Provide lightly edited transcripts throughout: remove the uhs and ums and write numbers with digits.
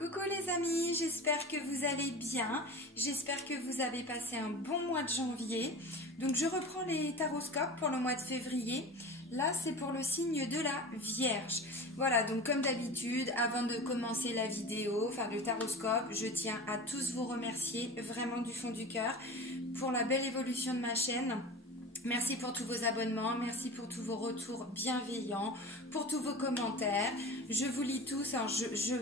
Coucou les amis, j'espère que vous allez bien, j'espère que vous avez passé un bon mois de janvier. Donc je reprends les taroscopes pour le mois de février. Là c'est pour le signe de la Vierge. Voilà, donc comme d'habitude, avant de commencer la vidéo, enfin le taroscope, je tiens à tous vous remercier vraiment du fond du cœur pour la belle évolution de ma chaîne. Merci pour tous vos abonnements, merci pour tous vos retours bienveillants, pour tous vos commentaires. Je vous lis tous, alors je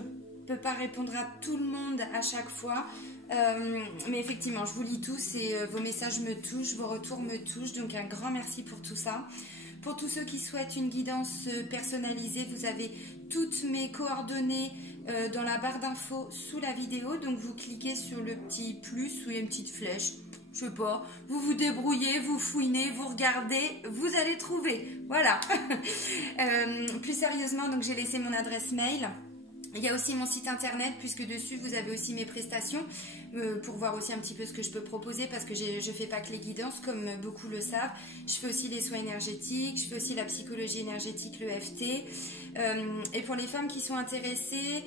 peux pas répondre à tout le monde à chaque fois, mais effectivement, je vous lis tous et vos messages me touchent, vos retours me touchent, donc un grand merci pour tout ça. Pour tous ceux qui souhaitent une guidance personnalisée, vous avez toutes mes coordonnées dans la barre d'infos sous la vidéo, donc vous cliquez sur le petit plus ou une petite flèche. Je sais pas, vous vous débrouillez, vous fouinez, vous regardez, vous allez trouver. Voilà. Plus sérieusement, donc j'ai laissé mon adresse mail. Il y a aussi mon site internet, puisque dessus vous avez aussi mes prestations pour voir aussi un petit peu ce que je peux proposer, parce que je ne fais pas que les guidances comme beaucoup le savent. Je fais aussi les soins énergétiques, je fais aussi la psychologie énergétique, l'EFT. Et pour les femmes qui sont intéressées,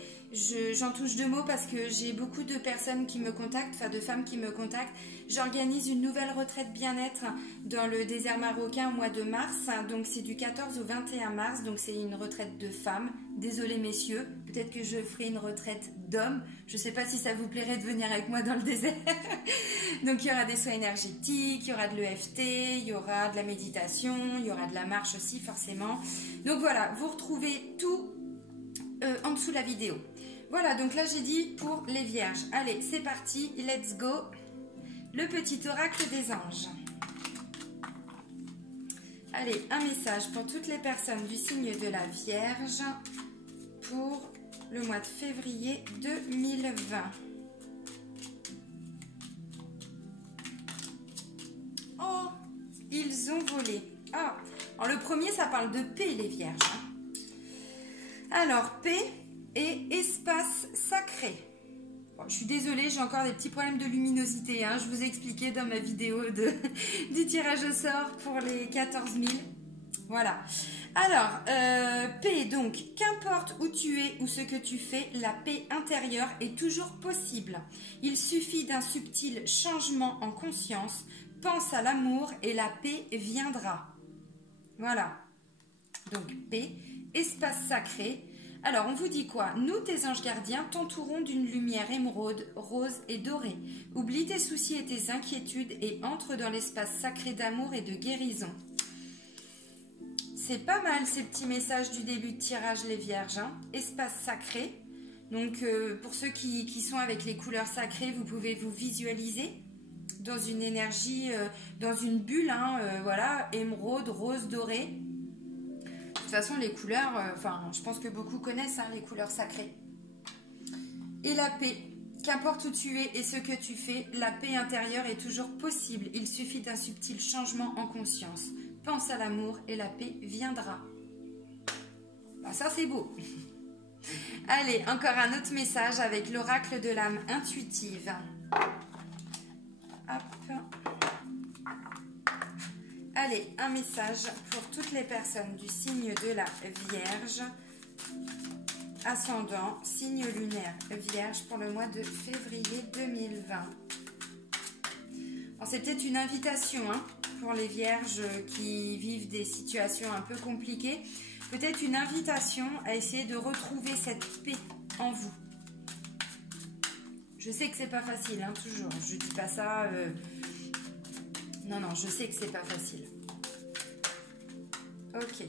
j'en touche deux mots parce que j'ai beaucoup de personnes qui me contactent, enfin de femmes qui me contactent. J'organise une nouvelle retraite bien-être dans le désert marocain au mois de mars. Donc c'est du 14 au 21 mars, donc c'est une retraite de femmes. Désolée messieurs, peut-être que je ferai une retraite d'hommes. Je ne sais pas si ça vous plairait de venir avec moi dans le désert. Donc il y aura des soins énergétiques, il y aura de l'EFT, il y aura de la méditation, il y aura de la marche aussi forcément. Donc voilà, vous retrouvez tout en dessous de la vidéo. Voilà, donc là j'ai dit pour les vierges. Allez, c'est parti, let's go. Le petit oracle des anges. Allez, un message pour toutes les personnes du signe de la Vierge pour le mois de février 2020. Oh, ils ont volé. Ah, alors le premier, ça parle de paix, les vierges. Alors, paix et espace sacré. Bon, je suis désolée, j'ai encore des petits problèmes de luminosité. Hein. Je vous ai expliqué dans ma vidéo du tirage au sort pour les 14 000. Voilà. Alors, paix, donc, qu'importe où tu es ou ce que tu fais, la paix intérieure est toujours possible. Il suffit d'un subtil changement en conscience. Pense à l'amour et la paix viendra. Voilà. Donc, paix, espace sacré. Alors, on vous dit quoi? Nous, tes anges gardiens, t'entourons d'une lumière émeraude, rose et dorée. Oublie tes soucis et tes inquiétudes et entre dans l'espace sacré d'amour et de guérison. C'est pas mal ces petits messages du début de tirage, les vierges. Hein. Espace sacré. Donc, pour ceux qui sont avec les couleurs sacrées, vous pouvez vous visualiser dans une énergie, dans une bulle. Hein, voilà, émeraude, rose, dorée. De toute façon, les couleurs, je pense que beaucoup connaissent hein, les couleurs sacrées. Et la paix, qu'importe où tu es et ce que tu fais, la paix intérieure est toujours possible. Il suffit d'un subtil changement en conscience. Pense à l'amour et la paix viendra. Ben, ça, c'est beau. Allez, encore un autre message avec l'oracle de l'âme intuitive. Hop. Allez, un message pour toutes les personnes du signe de la Vierge, ascendant, signe lunaire Vierge pour le mois de février 2020. C'est peut-être une invitation hein, pour les Vierges qui vivent des situations un peu compliquées, peut-être une invitation à essayer de retrouver cette paix en vous. Je sais que c'est pas facile, hein, toujours, je dis pas ça... Non, je sais que c'est pas facile. Ok.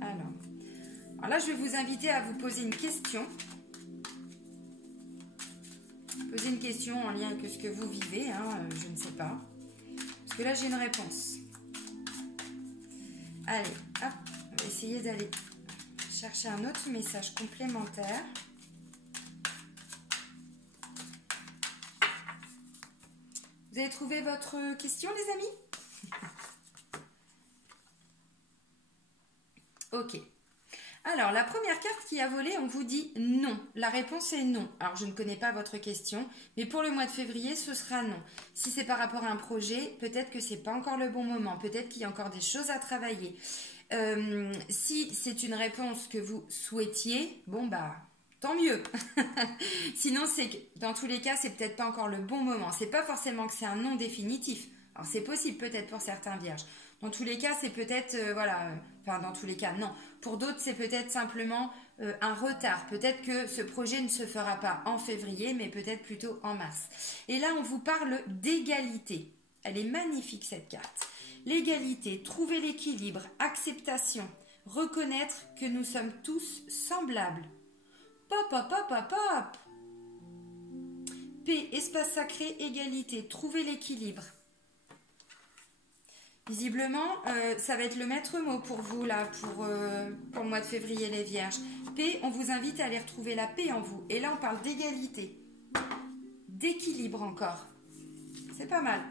Alors là, je vais vous inviter à vous poser une question. Poser une question en lien avec ce que vous vivez, hein, je ne sais pas. Parce que là, j'ai une réponse. Allez, hop, on va essayer d'aller chercher un autre message complémentaire. Vous avez trouvé votre question, les amis? Ok. Alors, la première carte qui a volé, on vous dit non. La réponse est non. Alors, je ne connais pas votre question, mais pour le mois de février, ce sera non. Si c'est par rapport à un projet, peut-être que c'est pas encore le bon moment. Peut-être qu'il y a encore des choses à travailler. Si c'est une réponse que vous souhaitiez, bon bah, tant mieux. Sinon, c'est que dans tous les cas, c'est peut-être pas encore le bon moment. C'est pas forcément que c'est un non définitif. Alors, c'est possible peut-être pour certains vierges. Dans tous les cas, c'est peut-être, enfin, dans tous les cas, non. Pour d'autres, c'est peut-être simplement un retard. Peut-être que ce projet ne se fera pas en février, mais peut-être plutôt en mars. Et là, on vous parle d'égalité. Elle est magnifique, cette carte. L'égalité, trouver l'équilibre, acceptation, reconnaître que nous sommes tous semblables. Pop, pop, pop, pop, pop. P, espace sacré, égalité, trouver l'équilibre. Visiblement, ça va être le maître mot pour vous, là, pour le mois de février, les vierges. P, on vous invite à aller retrouver la paix en vous. Et là, on parle d'égalité, d'équilibre encore. C'est pas mal.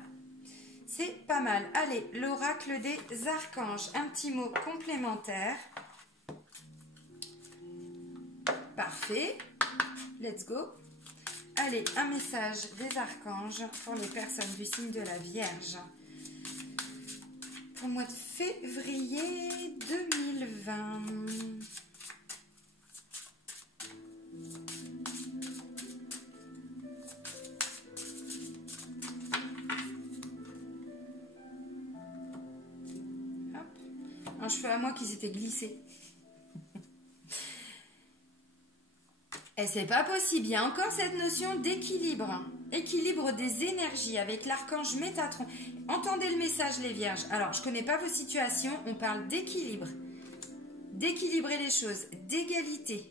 C'est pas mal. Allez, l'oracle des archanges. Un petit mot complémentaire. Parfait. Let's go. Allez, un message des archanges pour les personnes du signe de la Vierge. Pour le mois de février 2020. Hop. Un cheveu à moi qui s'était glissé. Et c'est pas possible, il y a encore cette notion d'équilibre. Équilibre des énergies avec l'archange Métatron. Entendez le message, les vierges. Alors, je connais pas vos situations, on parle d'équilibre. D'équilibrer les choses, d'égalité.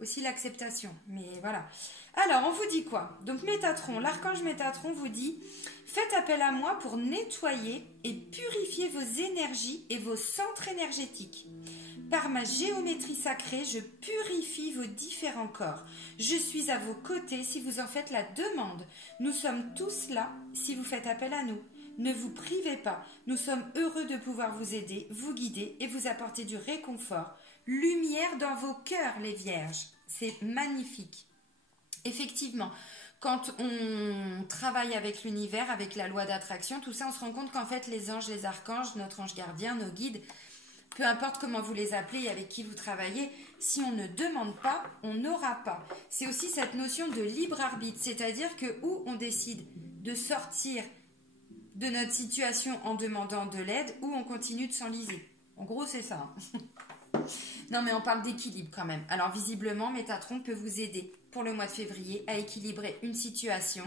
Aussi l'acceptation, mais voilà. Alors, on vous dit quoi? Donc, Métatron, l'archange Métatron vous dit « Faites appel à moi pour nettoyer et purifier vos énergies et vos centres énergétiques. » Par ma géométrie sacrée, je purifie vos différents corps. Je suis à vos côtés si vous en faites la demande. Nous sommes tous là si vous faites appel à nous. Ne vous privez pas. Nous sommes heureux de pouvoir vous aider, vous guider et vous apporter du réconfort. Lumière dans vos cœurs, les vierges. C'est magnifique. Effectivement, quand on travaille avec l'univers, avec la loi d'attraction, tout ça, on se rend compte qu'en fait, les anges, les archanges, notre ange gardien, nos guides, peu importe comment vous les appelez et avec qui vous travaillez, si on ne demande pas, on n'aura pas. C'est aussi cette notion de libre arbitre, c'est-à-dire que où on décide de sortir de notre situation en demandant de l'aide, ou on continue de s'enliser. En gros, c'est ça. Non, mais on parle d'équilibre quand même. Alors, visiblement, Métatron peut vous aider pour le mois de février à équilibrer une situation,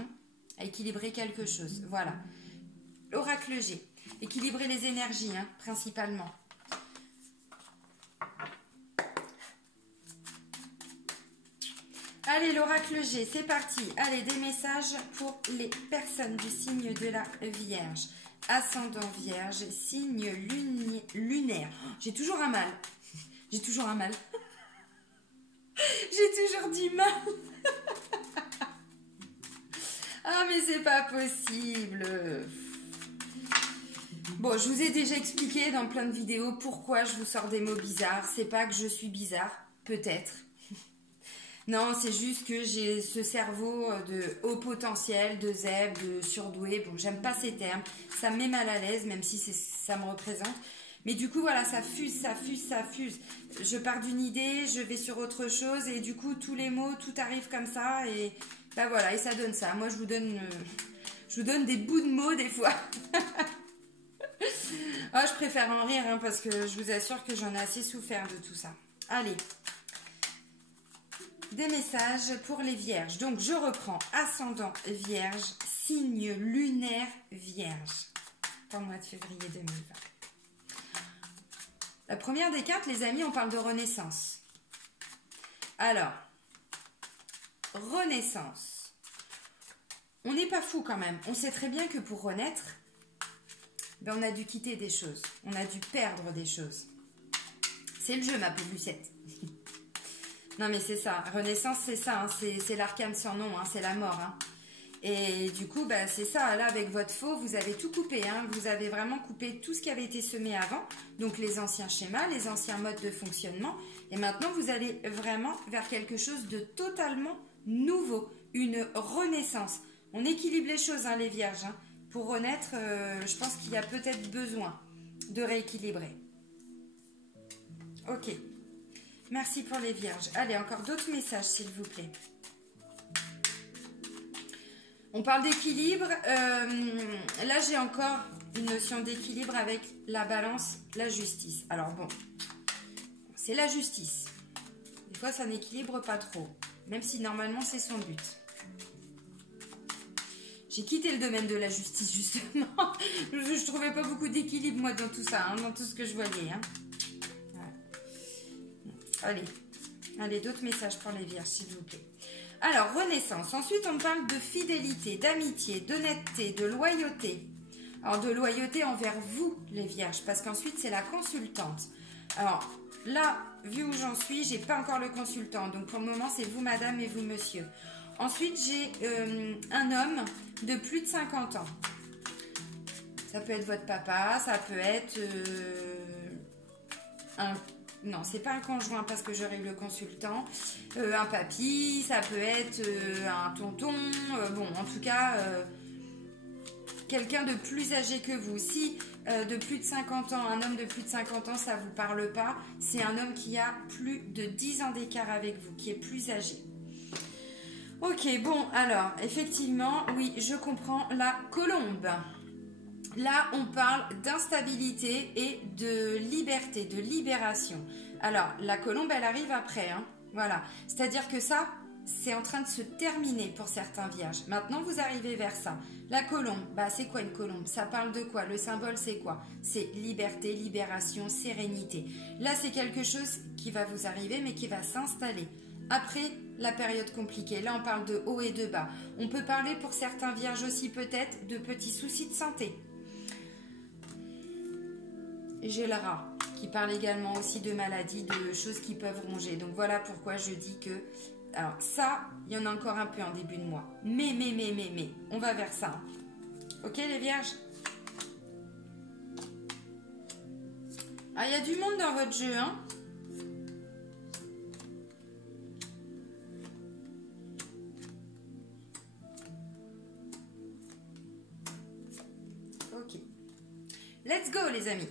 à équilibrer quelque chose. Voilà. Oracle G. Équilibrer les énergies, hein, principalement. Allez, l'oracle G, c'est parti. Allez, des messages pour les personnes du signe de la Vierge. Ascendant Vierge, signe lunaire. J'ai toujours un mal. J'ai toujours un mal. J'ai toujours du mal. Ah, mais c'est pas possible. Bon, je vous ai déjà expliqué dans plein de vidéos pourquoi je vous sors des mots bizarres. C'est pas que je suis bizarre, peut-être. Non, c'est juste que j'ai ce cerveau de haut potentiel, de zèbre, de surdoué. Bon, j'aime pas ces termes. Ça me met mal à l'aise, même si ça me représente. Mais du coup, voilà, ça fuse, ça fuse, ça fuse. Je pars d'une idée, je vais sur autre chose. Et du coup, tous les mots, tout arrive comme ça. Et ben voilà, et ça donne ça. Moi, je vous donne des bouts de mots des fois. Oh, je préfère en rire, hein, parce que je vous assure que j'en ai assez souffert de tout ça. Allez. Des messages pour les vierges. Donc, je reprends ascendant vierge, signe lunaire vierge pour le mois de février 2020. La première des cartes, les amis, on parle de renaissance. Alors, renaissance. On n'est pas fou quand même. On sait très bien que pour renaître, ben, on a dû quitter des choses. On a dû perdre des choses. C'est le jeu, ma pauvre Lucette. Non, mais c'est ça. Renaissance, c'est ça. Hein. C'est l'arcane sans nom. Hein. C'est la mort. Hein. Et du coup, bah, c'est ça. Là, avec votre faux, vous avez tout coupé. Hein. Vous avez vraiment coupé tout ce qui avait été semé avant. Donc, les anciens schémas, les anciens modes de fonctionnement. Et maintenant, vous allez vraiment vers quelque chose de totalement nouveau. Une renaissance. On équilibre les choses, hein, les vierges. Hein. Pour renaître, je pense qu'il y a peut-être besoin de rééquilibrer. Ok. Merci pour les vierges. Allez, encore d'autres messages, s'il vous plaît. On parle d'équilibre. Là, j'ai encore une notion d'équilibre avec la balance, la justice. Alors bon, c'est la justice. Des fois, ça n'équilibre pas trop, même si normalement, c'est son but. J'ai quitté le domaine de la justice, justement. Je ne trouvais pas beaucoup d'équilibre, moi, dans tout ça, hein, dans tout ce que je voyais. Hein. Voilà. Allez, d'autres messages pour les vierges, s'il vous plaît. Alors, renaissance. Ensuite, on parle de fidélité, d'amitié, d'honnêteté, de loyauté. Alors, de loyauté envers vous, les vierges, parce qu'ensuite, c'est la consultante. Alors, là, vu où j'en suis, j'ai pas encore le consultant. Donc, pour le moment, c'est vous, madame, et vous, monsieur. Ensuite, j'ai un homme de plus de 50 ans. Ça peut être votre papa, ça peut être non, c'est pas un conjoint parce que j'aurai le consultant. Un papy, ça peut être un tonton. Bon, en tout cas, quelqu'un de plus âgé que vous. Si de plus de 50 ans, un homme de plus de 50 ans, ça vous parle pas, c'est un homme qui a plus de 10 ans d'écart avec vous, qui est plus âgé. Ok, bon, alors, effectivement, oui, je comprends la colombe. Là, on parle d'instabilité et de liberté, de libération. Alors, la colombe, elle arrive après, hein. Voilà. C'est-à-dire que ça, c'est en train de se terminer pour certains vierges. Maintenant, vous arrivez vers ça. La colombe, bah, c'est quoi une colombe? Ça parle de quoi? Le symbole, c'est quoi? C'est liberté, libération, sérénité. Là, c'est quelque chose qui va vous arriver, mais qui va s'installer. Après la période compliquée, là, on parle de haut et de bas. On peut parler pour certains vierges aussi, peut-être, de petits soucis de santé. J'ai le rat qui parle également aussi de maladies, de choses qui peuvent ronger. Donc voilà pourquoi je dis que... Alors ça, il y en a encore un peu en début de mois. Mais, on va vers ça. Ok les vierges? Ah, il y a du monde dans votre jeu, hein? Ok. Let's go les amis.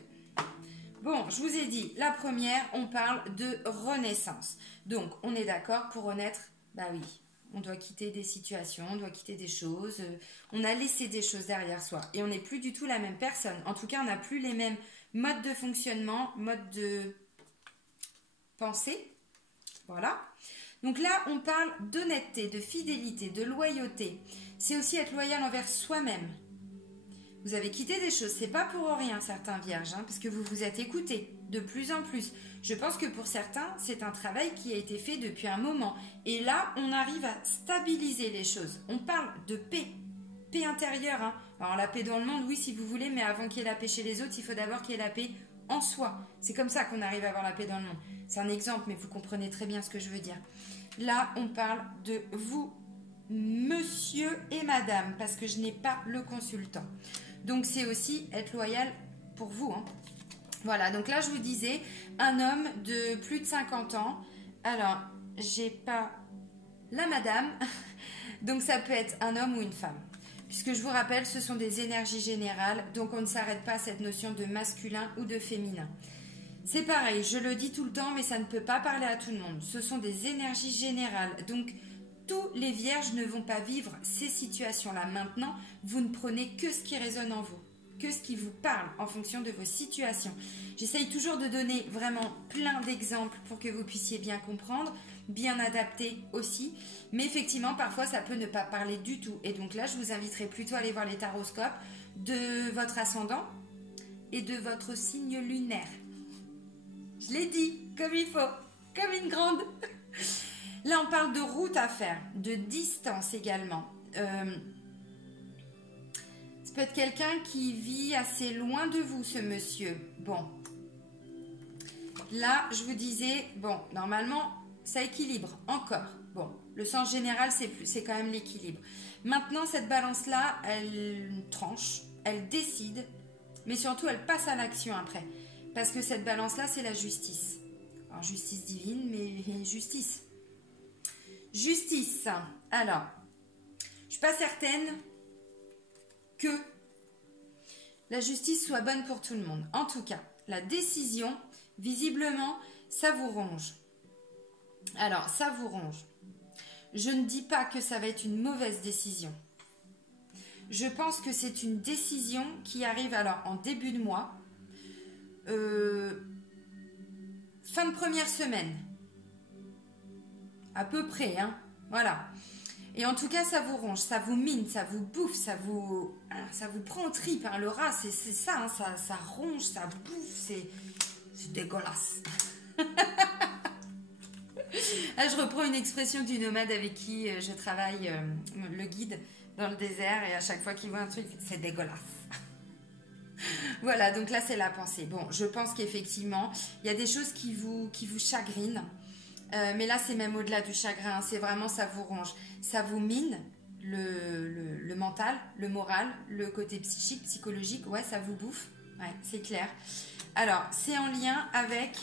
Bon, je vous ai dit, la première, on parle de renaissance. Donc, on est d'accord, pour renaître, bah oui, on doit quitter des situations, on doit quitter des choses, on a laissé des choses derrière soi. Et on n'est plus du tout la même personne. En tout cas, on n'a plus les mêmes modes de fonctionnement, modes de pensée. Voilà. Donc là, on parle d'honnêteté, de fidélité, de loyauté. C'est aussi être loyal envers soi-même. Vous avez quitté des choses, c'est pas pour rien certains vierges, hein, parce que vous vous êtes écoutés de plus en plus. Je pense que pour certains, c'est un travail qui a été fait depuis un moment. Et là, on arrive à stabiliser les choses. On parle de paix, paix intérieure. Hein. Alors la paix dans le monde, oui si vous voulez, mais avant qu'il y ait la paix chez les autres, il faut d'abord qu'il y ait la paix en soi. C'est comme ça qu'on arrive à avoir la paix dans le monde. C'est un exemple, mais vous comprenez très bien ce que je veux dire. Là, on parle de vous, monsieur et madame, parce que je n'ai pas le consultant. Donc, c'est aussi être loyal pour vous. Hein. Voilà, donc là, je vous disais, un homme de plus de 50 ans. Alors, j'ai pas la madame. Donc, ça peut être un homme ou une femme. Puisque je vous rappelle, ce sont des énergies générales. Donc, on ne s'arrête pas à cette notion de masculin ou de féminin. C'est pareil, je le dis tout le temps, mais ça ne peut pas parler à tout le monde. Ce sont des énergies générales. Donc, tous les vierges ne vont pas vivre ces situations-là. Maintenant, vous ne prenez que ce qui résonne en vous, que ce qui vous parle en fonction de vos situations. J'essaye toujours de donner vraiment plein d'exemples pour que vous puissiez bien comprendre, bien adapter aussi. Mais effectivement, parfois, ça peut ne pas parler du tout. Et donc là, je vous inviterai plutôt à aller voir les taroscopes de votre ascendant et de votre signe lunaire. Je l'ai dit, comme il faut, comme une grande... Là, on parle de route à faire, de distance également. Ça peut être quelqu'un qui vit assez loin de vous, ce monsieur. Bon. Là, je vous disais, bon, normalement, ça équilibre encore. Bon, le sens général, c'est quand même l'équilibre. Maintenant, cette balance-là, elle tranche, elle décide, mais surtout, elle passe à l'action après. Parce que cette balance-là, c'est la justice. Alors, justice divine, mais justice. Justice. Alors, je ne suis pas certaine que la justice soit bonne pour tout le monde. En tout cas, la décision, visiblement, ça vous ronge. Alors, ça vous ronge. Je ne dis pas que ça va être une mauvaise décision. Je pense que c'est une décision qui arrive alors en début de mois, fin de première semaine. À peu près, hein. Voilà. Et en tout cas, ça vous ronge, ça vous mine, ça vous bouffe, ça vous prend au trip, par le rat, c'est ça, hein, ça ronge, ça bouffe, c'est dégueulasse. Là, je reprends une expression du nomade avec qui je travaille, le guide dans le désert, et à chaque fois qu'il voit un truc, c'est dégueulasse. Voilà, donc là, c'est la pensée. Bon, je pense qu'effectivement, il y a des choses qui vous chagrinent, mais là, c'est même au-delà du chagrin, c'est vraiment, ça vous ronge, ça vous mine le mental, le moral, le côté psychique, psychologique, ouais, ça vous bouffe, ouais, c'est clair. Alors, c'est en lien avec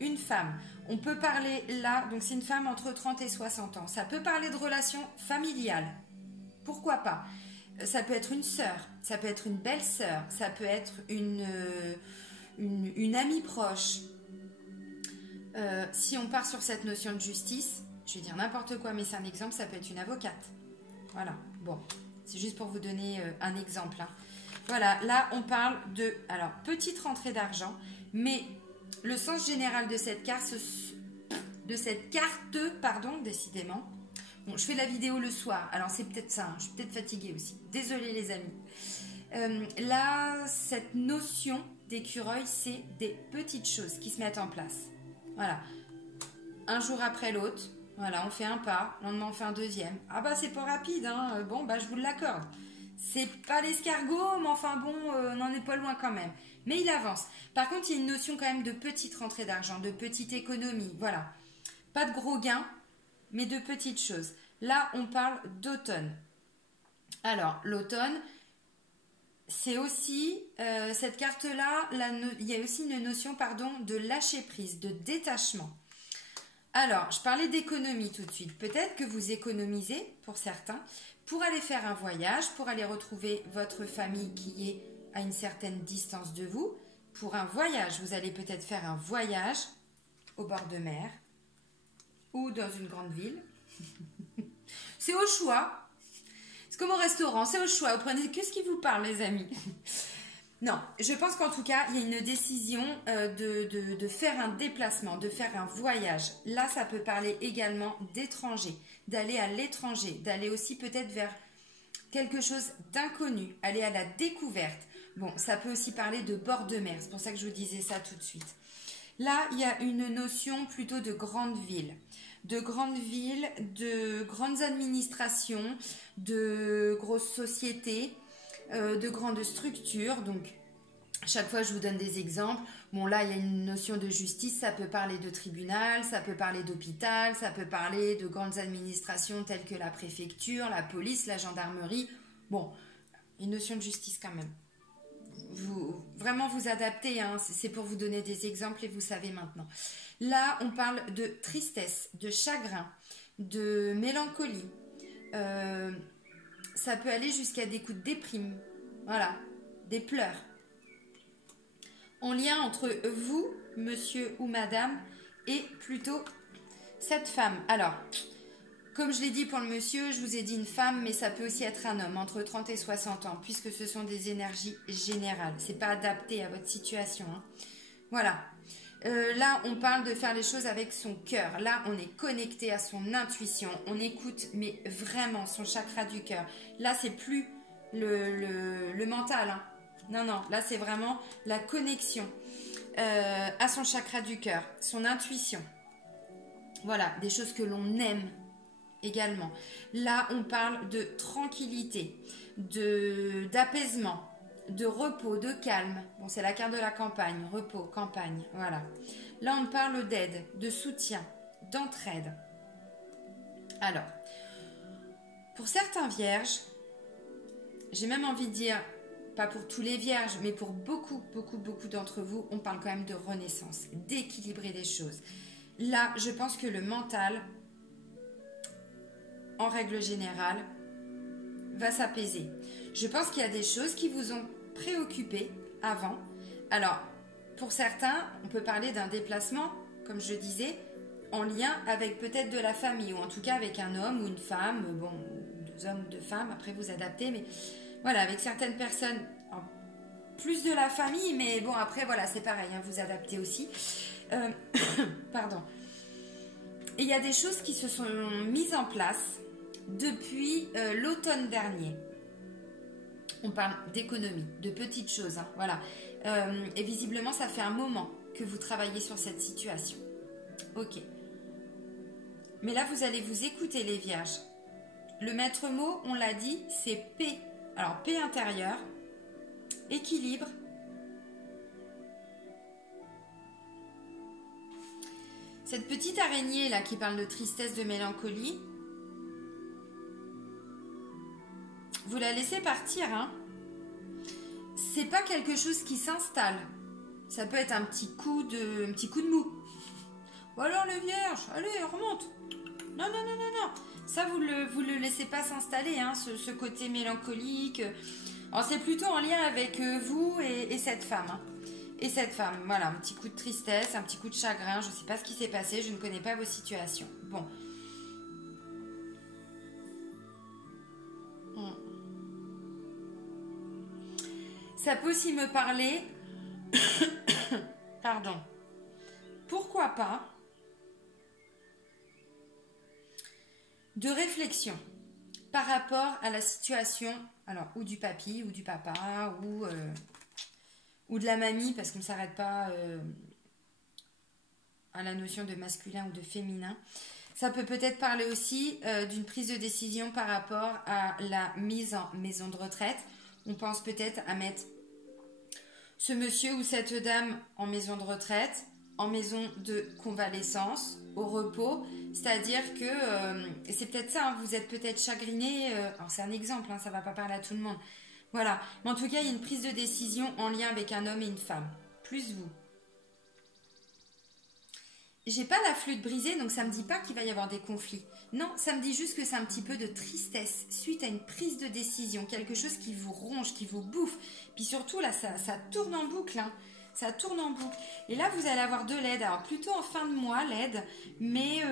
une femme. On peut parler là, donc c'est une femme entre 30 et 60 ans. Ça peut parler de relations familiales. Pourquoi pas? Ça peut être une sœur, ça peut être une belle-sœur, ça peut être une amie proche. Si on part sur cette notion de justice, je vais dire n'importe quoi, mais c'est un exemple, ça peut être une avocate. Voilà, bon, c'est juste pour vous donner un exemple. Hein. Voilà, là on parle de, alors, petite rentrée d'argent, mais le sens général de cette carte, décidément. Bon, je fais la vidéo le soir, alors c'est peut-être ça, hein, je suis peut-être fatiguée aussi. Désolée les amis. Là, cette notion d'écureuil, c'est des petites choses qui se mettent en place. Voilà. Un jour après l'autre, voilà, on fait un pas, le lendemain on fait un deuxième. Ah bah c'est pas rapide, hein. Bon bah je vous l'accorde. C'est pas l'escargot, mais enfin bon, on n'en est pas loin quand même. Mais il avance. Par contre, il y a une notion quand même de petite rentrée d'argent, de petite économie, voilà. Pas de gros gains, mais de petites choses. Là, on parle d'automne. Alors, l'automne, c'est aussi, cette carte-là, il y a aussi une notion, de lâcher prise, de détachement. Alors, je parlais d'économie tout de suite. Peut-être que vous économisez, pour certains, pour aller faire un voyage, pour aller retrouver votre famille qui est à une certaine distance de vous. Pour un voyage, vous allez peut-être faire un voyage au bord de mer ou dans une grande ville. C'est au choix. C'est comme au restaurant, c'est au choix. Vous prenez que ce qui vous parle, les amis. Non, je pense qu'en tout cas, il y a une décision de faire un déplacement, de faire un voyage. Là, ça peut parler également d'étranger, d'aller à l'étranger, d'aller aussi peut-être vers quelque chose d'inconnu, aller à la découverte. Bon, ça peut aussi parler de bord de mer, c'est pour ça que je vous disais ça tout de suite. Là, il y a une notion plutôt de grande ville, de grandes administrations, de grosses sociétés, de grandes structures. Donc, chaque fois, je vous donne des exemples. Bon, là, il y a une notion de justice, ça peut parler de tribunal, ça peut parler d'hôpital, ça peut parler de grandes administrations telles que la préfecture, la police, la gendarmerie. Bon, une notion de justice quand même. Vraiment vous adaptez, hein, c'est pour vous donner des exemples et vous savez maintenant. Là, on parle de tristesse, de chagrin, de mélancolie. Ça peut aller jusqu'à des coups de déprime, voilà, des pleurs. En lien entre vous, monsieur ou madame, et plutôt cette femme. Alors, comme je l'ai dit pour le monsieur, je vous ai dit une femme, mais ça peut aussi être un homme entre 30 et 60 ans, puisque ce sont des énergies générales. C'est pas adapté à votre situation. Hein. Voilà. Là, on parle de faire les choses avec son cœur. Là, on est connecté à son intuition. On écoute, mais vraiment, son chakra du cœur. Là, c'est plus le mental. Hein. Non, non. Là, c'est vraiment la connexion à son chakra du cœur, son intuition. Voilà, des choses que l'on aime également. Là, on parle de tranquillité, d'apaisement, de repos, de calme. Bon, c'est la carte de la campagne, repos, campagne, voilà. Là, on parle d'aide, de soutien, d'entraide. Alors, pour certains vierges, j'ai même envie de dire, pas pour tous les vierges, mais pour beaucoup d'entre vous, on parle quand même de renaissance, d'équilibrer des choses. Là, je pense que le mental, en règle générale, va s'apaiser. Je pense qu'il y a des choses qui vous ont préoccupé avant. Alors, pour certains, on peut parler d'un déplacement, comme je disais, en lien avec peut-être de la famille, ou en tout cas avec un homme ou une femme, bon, deux hommes, deux femmes, après vous adaptez, mais voilà, avec certaines personnes, alors, plus de la famille, mais bon, après, voilà, c'est pareil, hein, vous adaptez aussi. Pardon. Et il y a des choses qui se sont mises en place depuis l'automne dernier. On parle d'économie, de petites choses, hein, voilà. Et visiblement, ça fait un moment que vous travaillez sur cette situation. Ok. Mais là, vous allez vous écouter, les vierges. Le maître mot, on l'a dit, c'est paix. Alors, paix intérieure, équilibre. Cette petite araignée là qui parle de tristesse, de mélancolie, vous la laissez partir, hein. C'est pas quelque chose qui s'installe. Ça peut être un petit coup de mou. Ou alors les vierges, allez, remonte. Non, non, non, non, non. Ça, vous le laissez pas s'installer, hein, ce côté mélancolique. Alors, c'est plutôt en lien avec vous et cette femme. Hein. Et cette femme, voilà, un petit coup de tristesse, un petit coup de chagrin. Je ne sais pas ce qui s'est passé, je ne connais pas vos situations. Bon. Ça peut aussi me parler... Pardon. Pourquoi pas de réflexion par rapport à la situation, alors ou du papy, ou du papa, ou de la mamie, parce qu'on ne s'arrête pas à la notion de masculin ou de féminin. Ça peut peut-être parler aussi d'une prise de décision par rapport à la mise en maison de retraite. On pense peut-être à mettre ce monsieur ou cette dame en maison de retraite, en maison de convalescence, au repos. C'est-à-dire que, c'est peut-être ça, hein, vous êtes peut-être chagriné, alors c'est un exemple, hein, ça ne va pas parler à tout le monde. Voilà, mais en tout cas, il y a une prise de décision en lien avec un homme et une femme, plus vous. J'ai pas la flûte brisée, donc ça me dit pas qu'il va y avoir des conflits. Non, ça me dit juste que c'est un petit peu de tristesse suite à une prise de décision, quelque chose qui vous ronge, qui vous bouffe. Puis surtout, là, ça tourne en boucle, hein. Ça tourne en boucle. Et là, vous allez avoir de l'aide. Alors, plutôt en fin de mois, l'aide, mais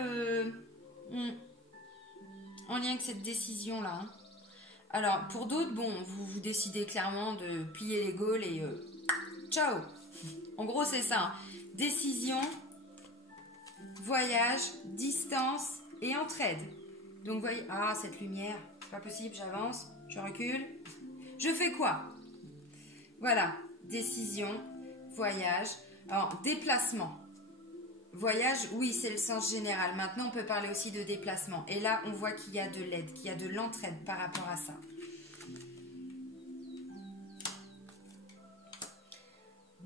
en lien avec cette décision-là. Hein. Alors, pour d'autres, bon, vous décidez clairement de plier les gaules et ciao. En gros, c'est ça. Hein. Décision, voyage, distance et entraide. Donc, voyez, ah, cette lumière, c'est pas possible, j'avance, je recule. Je fais quoi? Voilà, décision, voyage, alors déplacement. Voyage, oui, c'est le sens général. Maintenant, on peut parler aussi de déplacement. Et là, on voit qu'il y a de l'aide, qu'il y a de l'entraide par rapport à ça.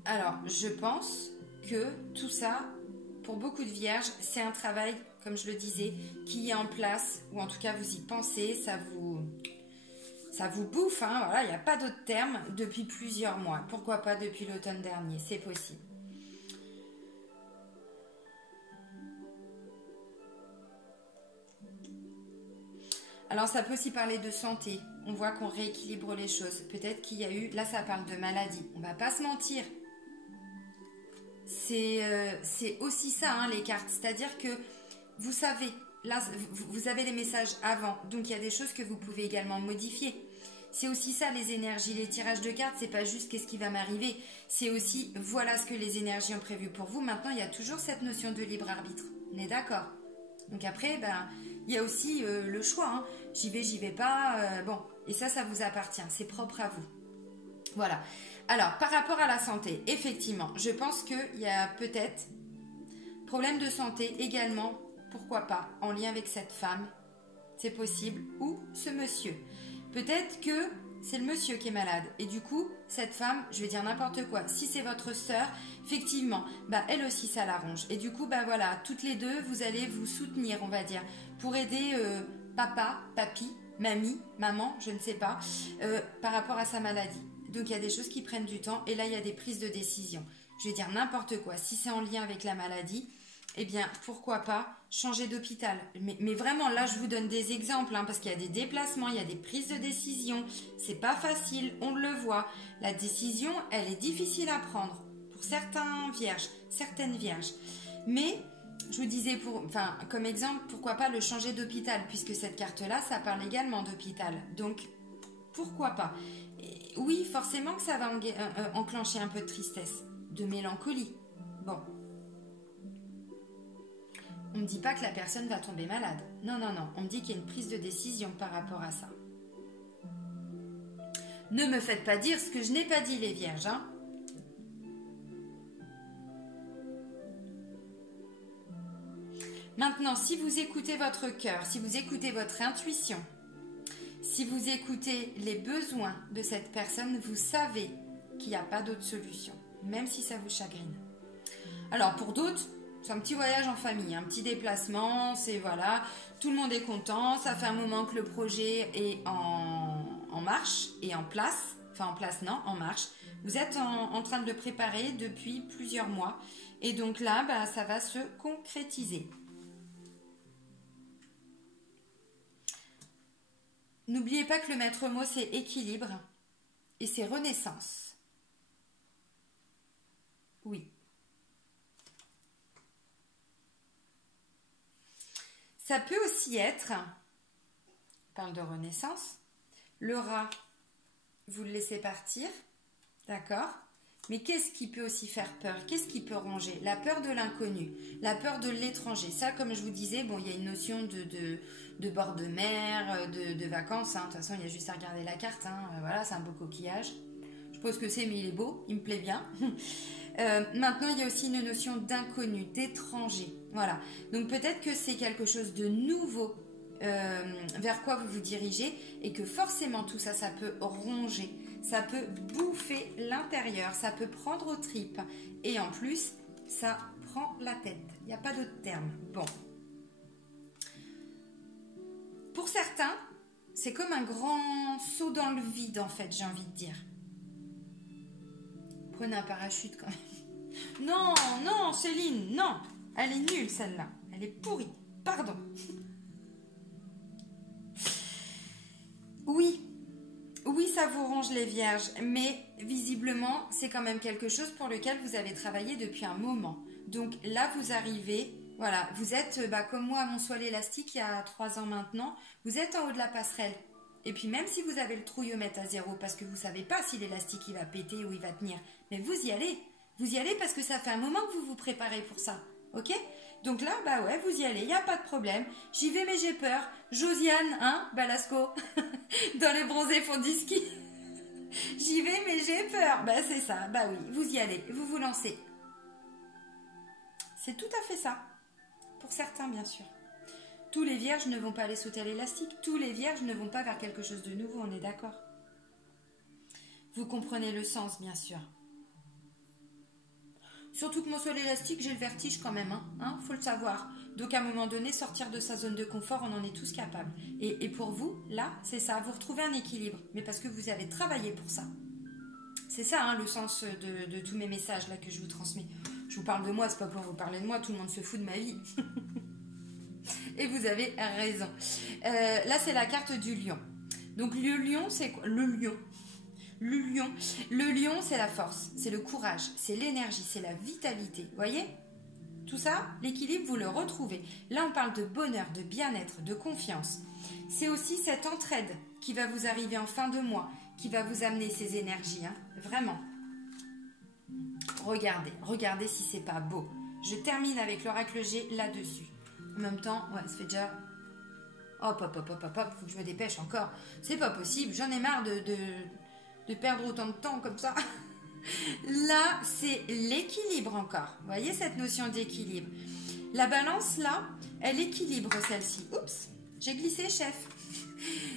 Alors, je pense que tout ça, pour beaucoup de vierges, c'est un travail, comme je le disais, qui est en place, ou en tout cas, vous y pensez, ça vous bouffe, hein, voilà, il n'y a pas d'autre terme, depuis plusieurs mois. Pourquoi pas depuis l'automne dernier, c'est possible. Alors, ça peut aussi parler de santé. On voit qu'on rééquilibre les choses. Peut-être qu'il y a eu... Là, ça parle de maladie. On va pas se mentir. C'est aussi ça, hein, les cartes. C'est-à-dire que vous savez, là, vous avez les messages avant. Donc, il y a des choses que vous pouvez également modifier. C'est aussi ça, les énergies. Les tirages de cartes, c'est pas juste qu'est-ce qui va m'arriver. C'est aussi, voilà ce que les énergies ont prévu pour vous. Maintenant, il y a toujours cette notion de libre arbitre. On est d'accord? Donc après, ben... il y a aussi le choix, hein. J'y vais pas, bon, et ça vous appartient, c'est propre à vous. Voilà. Alors, par rapport à la santé, effectivement, je pense qu'il y a peut-être problème de santé également, pourquoi pas, en lien avec cette femme, c'est possible, ou ce monsieur. Peut-être que c'est le monsieur qui est malade, et du coup, cette femme, je vais dire n'importe quoi, si c'est votre sœur, effectivement, bah elle aussi ça l'arrange. Et du coup, bah voilà, toutes les deux, vous allez vous soutenir, on va dire, pour aider papa, papy, mamie, maman, je ne sais pas, par rapport à sa maladie. Donc il y a des choses qui prennent du temps, et là il y a des prises de décision. Je vais dire n'importe quoi, si c'est en lien avec la maladie, eh bien pourquoi pas changer d'hôpital. Mais vraiment, là je vous donne des exemples, hein, parce qu'il y a des déplacements, il y a des prises de décision, c'est pas facile, on le voit. La décision, elle est difficile à prendre pour certaines vierges. Mais je vous disais, comme exemple, pourquoi pas le changer d'hôpital, puisque cette carte-là, ça parle également d'hôpital. Donc, pourquoi pas? Et oui, forcément que ça va enclencher un peu de tristesse, de mélancolie. Bon. On ne dit pas que la personne va tomber malade. Non, non, non. On me dit qu'il y a une prise de décision par rapport à ça. Ne me faites pas dire ce que je n'ai pas dit, les vierges, hein. Maintenant, si vous écoutez votre cœur, si vous écoutez votre intuition, si vous écoutez les besoins de cette personne, vous savez qu'il n'y a pas d'autre solution, même si ça vous chagrine. Alors, pour d'autres, c'est un petit voyage en famille, un petit déplacement, c'est voilà, tout le monde est content, ça fait un moment que le projet est en marche et en place, enfin en place non, en marche. Vous êtes en train de le préparer depuis plusieurs mois et donc là, bah, ça va se concrétiser. N'oubliez pas que le maître mot, c'est équilibre et c'est renaissance. Oui. Ça peut aussi être, on parle de renaissance, le rat, vous le laissez partir, d'accord? Mais qu'est-ce qui peut aussi faire peur? Qu'est-ce qui peut ronger? La peur de l'inconnu, la peur de l'étranger. Ça, comme je vous disais, bon, il y a une notion de bord de mer, de vacances. Hein. De toute façon, il y a juste à regarder la carte. Hein. Voilà, c'est un beau coquillage. Je suppose que c'est, mais il est beau, il me plaît bien. Maintenant, il y a aussi une notion d'inconnu, d'étranger. Voilà. Donc peut-être que c'est quelque chose de nouveau vers quoi vous vous dirigez et que forcément tout ça, ça peut ronger. Ça peut bouffer l'intérieur, ça peut prendre aux tripes. Et en plus, ça prend la tête. Il n'y a pas d'autre terme. Bon. Pour certains, c'est comme un grand saut dans le vide, en fait, j'ai envie de dire. Prenez un parachute quand même. Non, non, Céline, non. Elle est nulle, celle-là. Elle est pourrie. Pardon. Oui. Oui, ça vous ronge les vierges, mais visiblement, c'est quand même quelque chose pour lequel vous avez travaillé depuis un moment. Donc là, vous arrivez, voilà, vous êtes, comme moi à mon soie élastique il y a 3 ans maintenant, vous êtes en haut de la passerelle. Et puis même si vous avez le trouillomètre à 0 parce que vous ne savez pas si l'élastique il va péter ou il va tenir, mais vous y allez. Vous y allez parce que ça fait un moment que vous vous préparez pour ça, ok? Donc là, bah ouais, vous y allez, il n'y a pas de problème. J'y vais mais j'ai peur. Josiane, hein, Balasco, dans les bronzés font du ski. J'y vais mais j'ai peur. Bah c'est ça, bah oui, vous y allez, vous vous lancez. C'est tout à fait ça. Pour certains, bien sûr. Tous les vierges ne vont pas aller sauter à l'élastique. Tous les vierges ne vont pas vers quelque chose de nouveau, on est d'accord? Vous comprenez le sens, bien sûr. Surtout que mon sol élastique, j'ai le vertige quand même, hein, faut le savoir. Donc à un moment donné, sortir de sa zone de confort, on en est tous capables. Et pour vous, là, c'est ça, vous retrouvez un équilibre, mais parce que vous avez travaillé pour ça. C'est ça, hein, le sens de tous mes messages là que je vous transmets. Je vous parle de moi, c'est pas pour vous parler de moi, tout le monde se fout de ma vie. Et vous avez raison. Là, c'est la carte du lion. Donc le lion, c'est quoi? Le lion, c'est la force, c'est le courage, c'est l'énergie, c'est la vitalité. Vous voyez? Tout ça, l'équilibre, vous le retrouvez. Là, on parle de bonheur, de bien-être, de confiance. C'est aussi cette entraide qui va vous arriver en fin de mois, qui va vous amener ces énergies, hein, vraiment. Regardez si c'est pas beau. Je termine avec l'oracle G là-dessus. En même temps, ouais, ça fait déjà... Hop, faut que je me dépêche encore. C'est pas possible, j'en ai marre de perdre autant de temps comme ça. Là, c'est l'équilibre encore. Vous voyez cette notion d'équilibre? La balance, là, elle équilibre celle-ci. Oups, j'ai glissé, chef.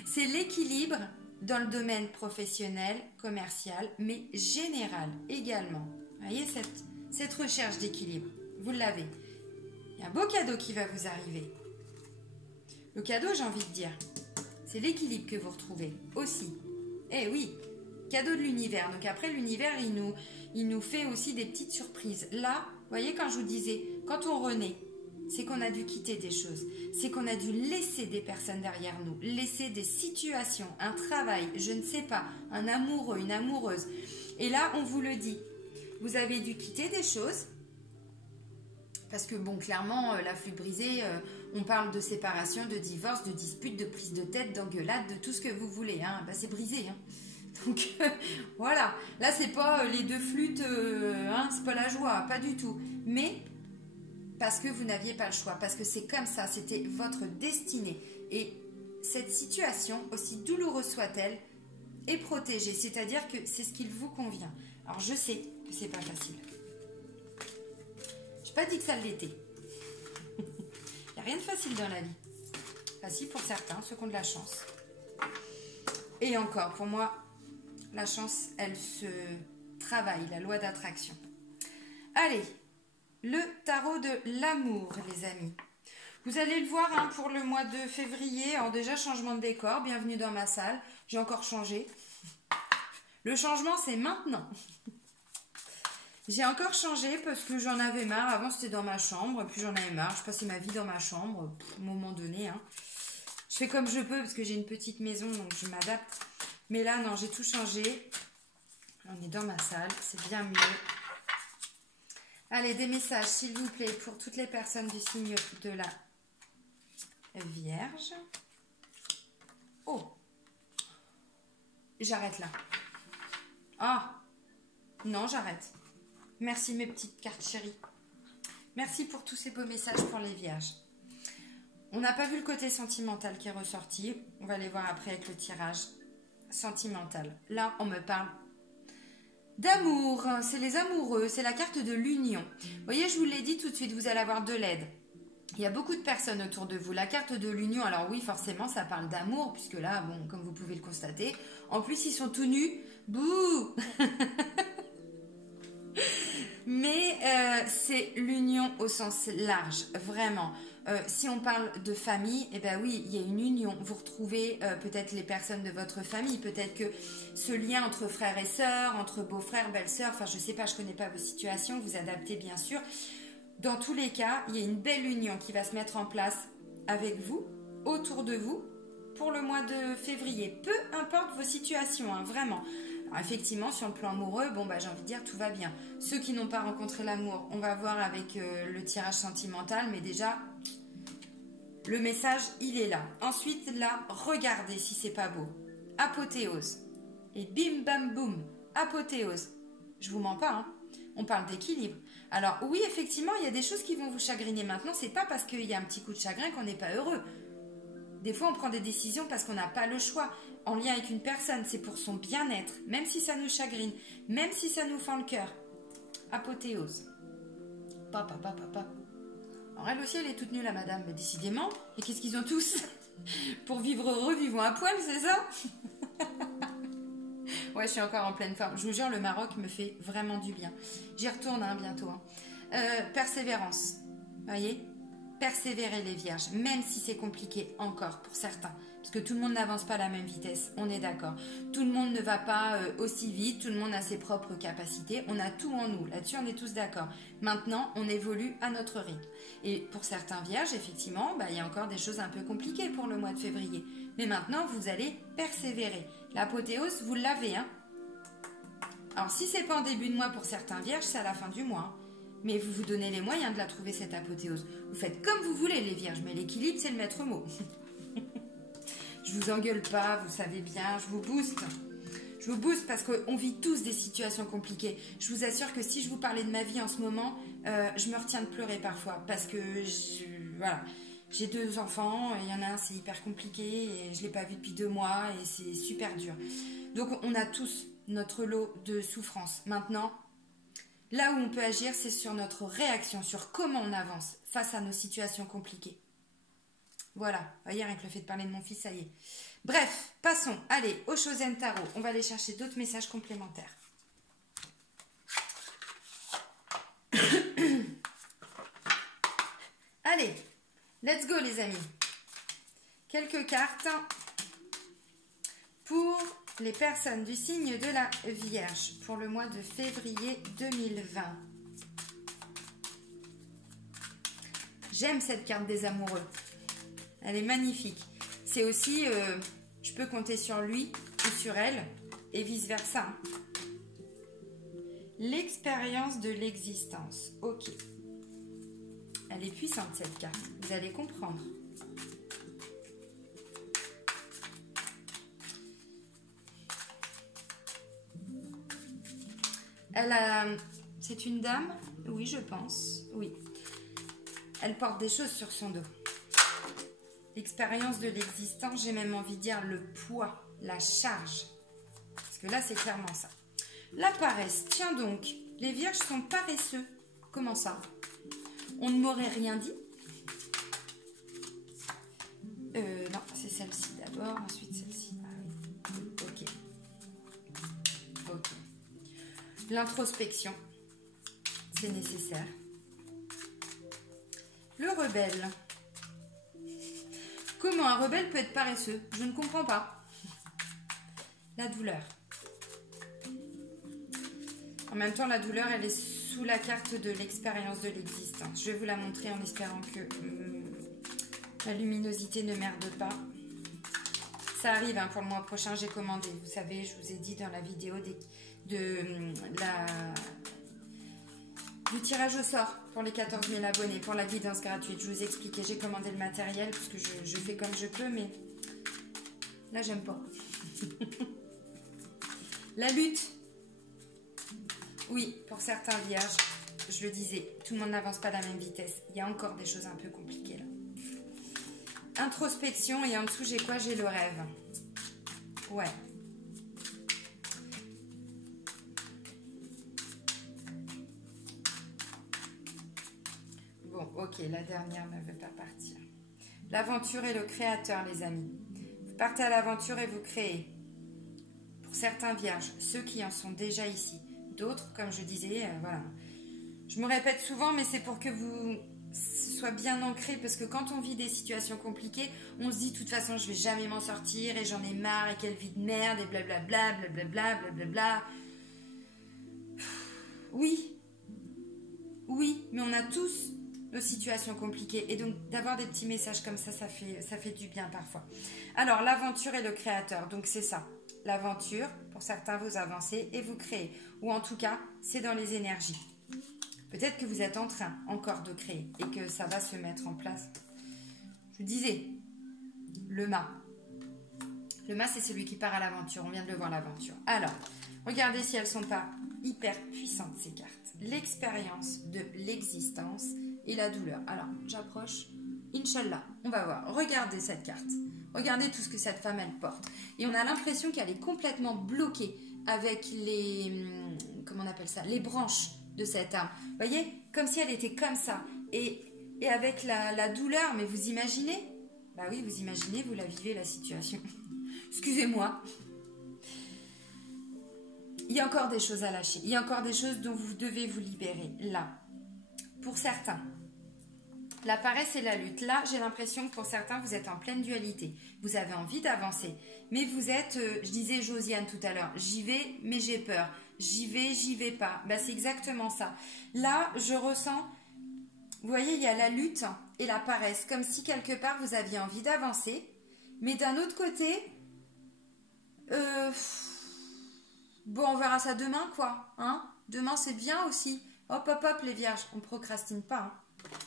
C'est l'équilibre dans le domaine professionnel, commercial, mais général également. Vous voyez cette recherche d'équilibre? Vous l'avez. Il y a un beau cadeau qui va vous arriver. Le cadeau, j'ai envie de dire, c'est l'équilibre que vous retrouvez aussi. Eh oui, cadeau de l'univers. Donc après, l'univers, il nous fait aussi des petites surprises. Là, vous voyez, quand je vous disais, quand on renaît, c'est qu'on a dû quitter des choses. C'est qu'on a dû laisser des personnes derrière nous, laisser des situations, un travail, je ne sais pas, un amoureux, une amoureuse. Et là, on vous le dit, vous avez dû quitter des choses Parce que bon, clairement, la flûte brisée, on parle de séparation, de divorce, de dispute, de prise de tête, d'engueulade, de tout ce que vous voulez. Hein. Bah, c'est brisé. Hein. Donc voilà. Là, c'est pas les deux flûtes, hein, c'est pas la joie, pas du tout. Mais parce que vous n'aviez pas le choix, parce que c'est comme ça, c'était votre destinée. Et cette situation, aussi douloureuse soit-elle, est protégée. C'est-à-dire que c'est ce qu'il vous convient. Alors je sais que c'est pas facile. Je n'ai pas dit que ça l'était. Il n'y a rien de facile dans la vie. Facile pour certains, ceux qui ont de la chance. Et encore, pour moi, la chance, elle se travaille, la loi d'attraction. Allez, le tarot de l'amour, les amis. Vous allez le voir hein, pour le mois de février. Alors déjà, changement de décor. Bienvenue dans ma salle. J'ai encore changé. Le changement, c'est maintenant. J'ai encore changé parce que j'en avais marre. Avant, c'était dans ma chambre. Puis j'en avais marre. Je passais ma vie dans ma chambre. À un moment donné. Hein. Je fais comme je peux parce que j'ai une petite maison. Donc je m'adapte. Mais là, non, j'ai tout changé. On est dans ma salle. C'est bien mieux. Allez, des messages, s'il vous plaît, pour toutes les personnes du signe de la Vierge. Oh. J'arrête là. Ah. Non, j'arrête. Merci mes petites cartes chéries. Merci pour tous ces beaux messages pour les vierges. On n'a pas vu le côté sentimental qui est ressorti. On va aller voir après avec le tirage sentimental. Là, on me parle d'amour. C'est les amoureux. C'est la carte de l'union. Vous voyez, je vous l'ai dit tout de suite, vous allez avoir de l'aide. Il y a beaucoup de personnes autour de vous. La carte de l'union, alors oui, forcément, ça parle d'amour, puisque là, bon, comme vous pouvez le constater, en plus, ils sont tout nus. Bouh. Mais c'est l'union au sens large, vraiment. Si on parle de famille, eh ben oui, il y a une union. Vous retrouvez peut-être les personnes de votre famille, peut-être que ce lien entre frères et sœurs, entre beaux-frères, belles-sœurs, enfin je sais pas, je connais pas vos situations, vous adaptez bien sûr. Dans tous les cas, il y a une belle union qui va se mettre en place avec vous, autour de vous, pour le mois de février. Peu importe vos situations, hein, vraiment. Alors effectivement, sur le plan amoureux, bon bah j'ai envie de dire tout va bien. Ceux qui n'ont pas rencontré l'amour, on va voir avec le tirage sentimental, mais déjà le message il est là. Ensuite là, regardez si c'est pas beau. Apothéose. Et bim bam boum, apothéose. Je vous mens pas, hein. On parle d'équilibre. Alors oui, effectivement, il y a des choses qui vont vous chagriner maintenant. C'est pas parce qu'il y a un petit coup de chagrin qu'on n'est pas heureux. Des fois, on prend des décisions parce qu'on n'a pas le choix. En lien avec une personne, c'est pour son bien-être. Même si ça nous chagrine, même si ça nous fend le cœur. Apothéose. Papa. Alors elle aussi, elle est toute nulle, la madame. Mais décidément, et qu'est-ce qu'ils ont tous? Pour vivre heureux, vivons à poil, c'est ça? Ouais, je suis encore en pleine forme. Je vous jure, le Maroc me fait vraiment du bien. J'y retourne hein, bientôt. Hein. Persévérance. Vous voyez? Persévérer les vierges, même si c'est compliqué encore pour certains. Parce que tout le monde n'avance pas à la même vitesse, on est d'accord. Tout le monde ne va pas aussi vite, tout le monde a ses propres capacités. On a tout en nous, là-dessus on est tous d'accord. Maintenant, on évolue à notre rythme. Et pour certains vierges, effectivement, bah, il y a encore des choses un peu compliquées pour le mois de février. Mais maintenant, vous allez persévérer. L'apothéose, vous l'avez. Hein. Alors, si c'est pas en début de mois pour certains vierges, c'est à la fin du mois. Hein. Mais vous vous donnez les moyens de la trouver, cette apothéose. Vous faites comme vous voulez, les vierges, mais l'équilibre, c'est le maître mot. Je vous engueule pas, vous savez bien, je vous booste. Je vous booste parce qu'on vit tous des situations compliquées. Je vous assure que si je vous parlais de ma vie en ce moment, je me retiens de pleurer parfois. Parce que, voilà, j'ai 2 enfants, il y en a un, c'est hyper compliqué, et je ne l'ai pas vu depuis 2 mois, et c'est super dur. Donc, on a tous notre lot de souffrance. Maintenant, là où on peut agir, c'est sur notre réaction, sur comment on avance face à nos situations compliquées. Voilà, vous voyez, rien que le fait de parler de mon fils, ça y est. Bref, passons, allez, au Chosen Tarot. On va aller chercher d'autres messages complémentaires. Allez, let's go les amis. Quelques cartes pour les personnes du signe de la Vierge pour le mois de février 2020. J'aime cette carte des amoureux. Elle est magnifique. C'est aussi, je peux compter sur lui ou sur elle et vice-versa. L'expérience de l'existence. Ok. Elle est puissante cette carte, vous allez comprendre. C'est une dame? Oui, je pense. Oui. Elle porte des choses sur son dos. L'expérience de l'existence, j'ai même envie de dire le poids, la charge. Parce que là, c'est clairement ça. La paresse. Tiens donc, les vierges sont paresseux. Comment ça? On ne m'aurait rien dit? Non, c'est celle-ci d'abord, ensuite celle-ci. Ah oui. Ok. Ok. L'introspection, c'est nécessaire. Le rebelle. Comment un rebelle peut être paresseux? Je ne comprends pas. La douleur. En même temps, la douleur, elle est sous la carte de l'expérience de l'existence. Je vais vous la montrer en espérant que la luminosité ne merde pas. Ça arrive, hein, pour le mois prochain, j'ai commandé. Vous savez, je vous ai dit dans la vidéo du tirage au sort pour les 14 000 abonnés, pour la guidance gratuite. Je vous ai expliqué, j'ai commandé le matériel parce que je fais comme je peux, mais là, j'aime pas. La lutte. Oui, pour certains vierges, je le disais, tout le monde n'avance pas à la même vitesse. Il y a encore des choses un peu compliquées là. Introspection, et en dessous, j'ai quoi? J'ai le rêve. Ouais. Bon, ok, la dernière ne veut pas partir. L'aventure et le créateur, les amis. Vous partez à l'aventure et vous créez. Pour certains vierges, ceux qui en sont déjà ici. D'autres, comme je disais, voilà. Je me répète souvent, mais c'est pour que vous soyez bien ancrés, parce que quand on vit des situations compliquées, on se dit, de toute façon, je vais jamais m'en sortir, et j'en ai marre, et quelle vie de merde, et blablabla, blablabla, blablabla. Oui, mais on a tous nos situations compliquées, et donc d'avoir des petits messages comme ça, ça fait du bien parfois. Alors, l'aventure et le créateur, donc c'est ça. L'aventure, pour certains, vous avancez et vous créez. Ou en tout cas, c'est dans les énergies. Peut-être que vous êtes en train encore de créer et que ça va se mettre en place. Je vous disais, le mât. Le mât, c'est celui qui part à l'aventure. On vient de le voir, l'aventure. Alors, regardez si elles ne sont pas hyper puissantes, ces cartes. L'expérience de l'existence et la douleur. Alors, j'approche. Inch'Allah, on va voir. Regardez cette carte. Regardez tout ce que cette femme, elle porte. Et on a l'impression qu'elle est complètement bloquée avec les... Comment on appelle ça? Les branches de cette arme. Vous voyez? Comme si elle était comme ça. Et avec la douleur, mais vous imaginez? Bah oui, vous imaginez, vous la vivez, la situation. Excusez-moi. Il y a encore des choses à lâcher. Il y a encore des choses dont vous devez vous libérer. Là. Pour certains. La paresse et la lutte. Là, j'ai l'impression que pour certains, vous êtes en pleine dualité. Vous avez envie d'avancer. Mais vous êtes, je disais Josiane tout à l'heure, j'y vais, mais j'ai peur. J'y vais pas. Ben, c'est exactement ça. Là, je ressens, vous voyez, il y a la lutte et la paresse. Comme si quelque part, vous aviez envie d'avancer. Mais d'un autre côté, bon, on verra ça demain, quoi. Hein? Demain, c'est bien aussi. Hop, hop, hop, les vierges. On ne procrastine pas. Hein.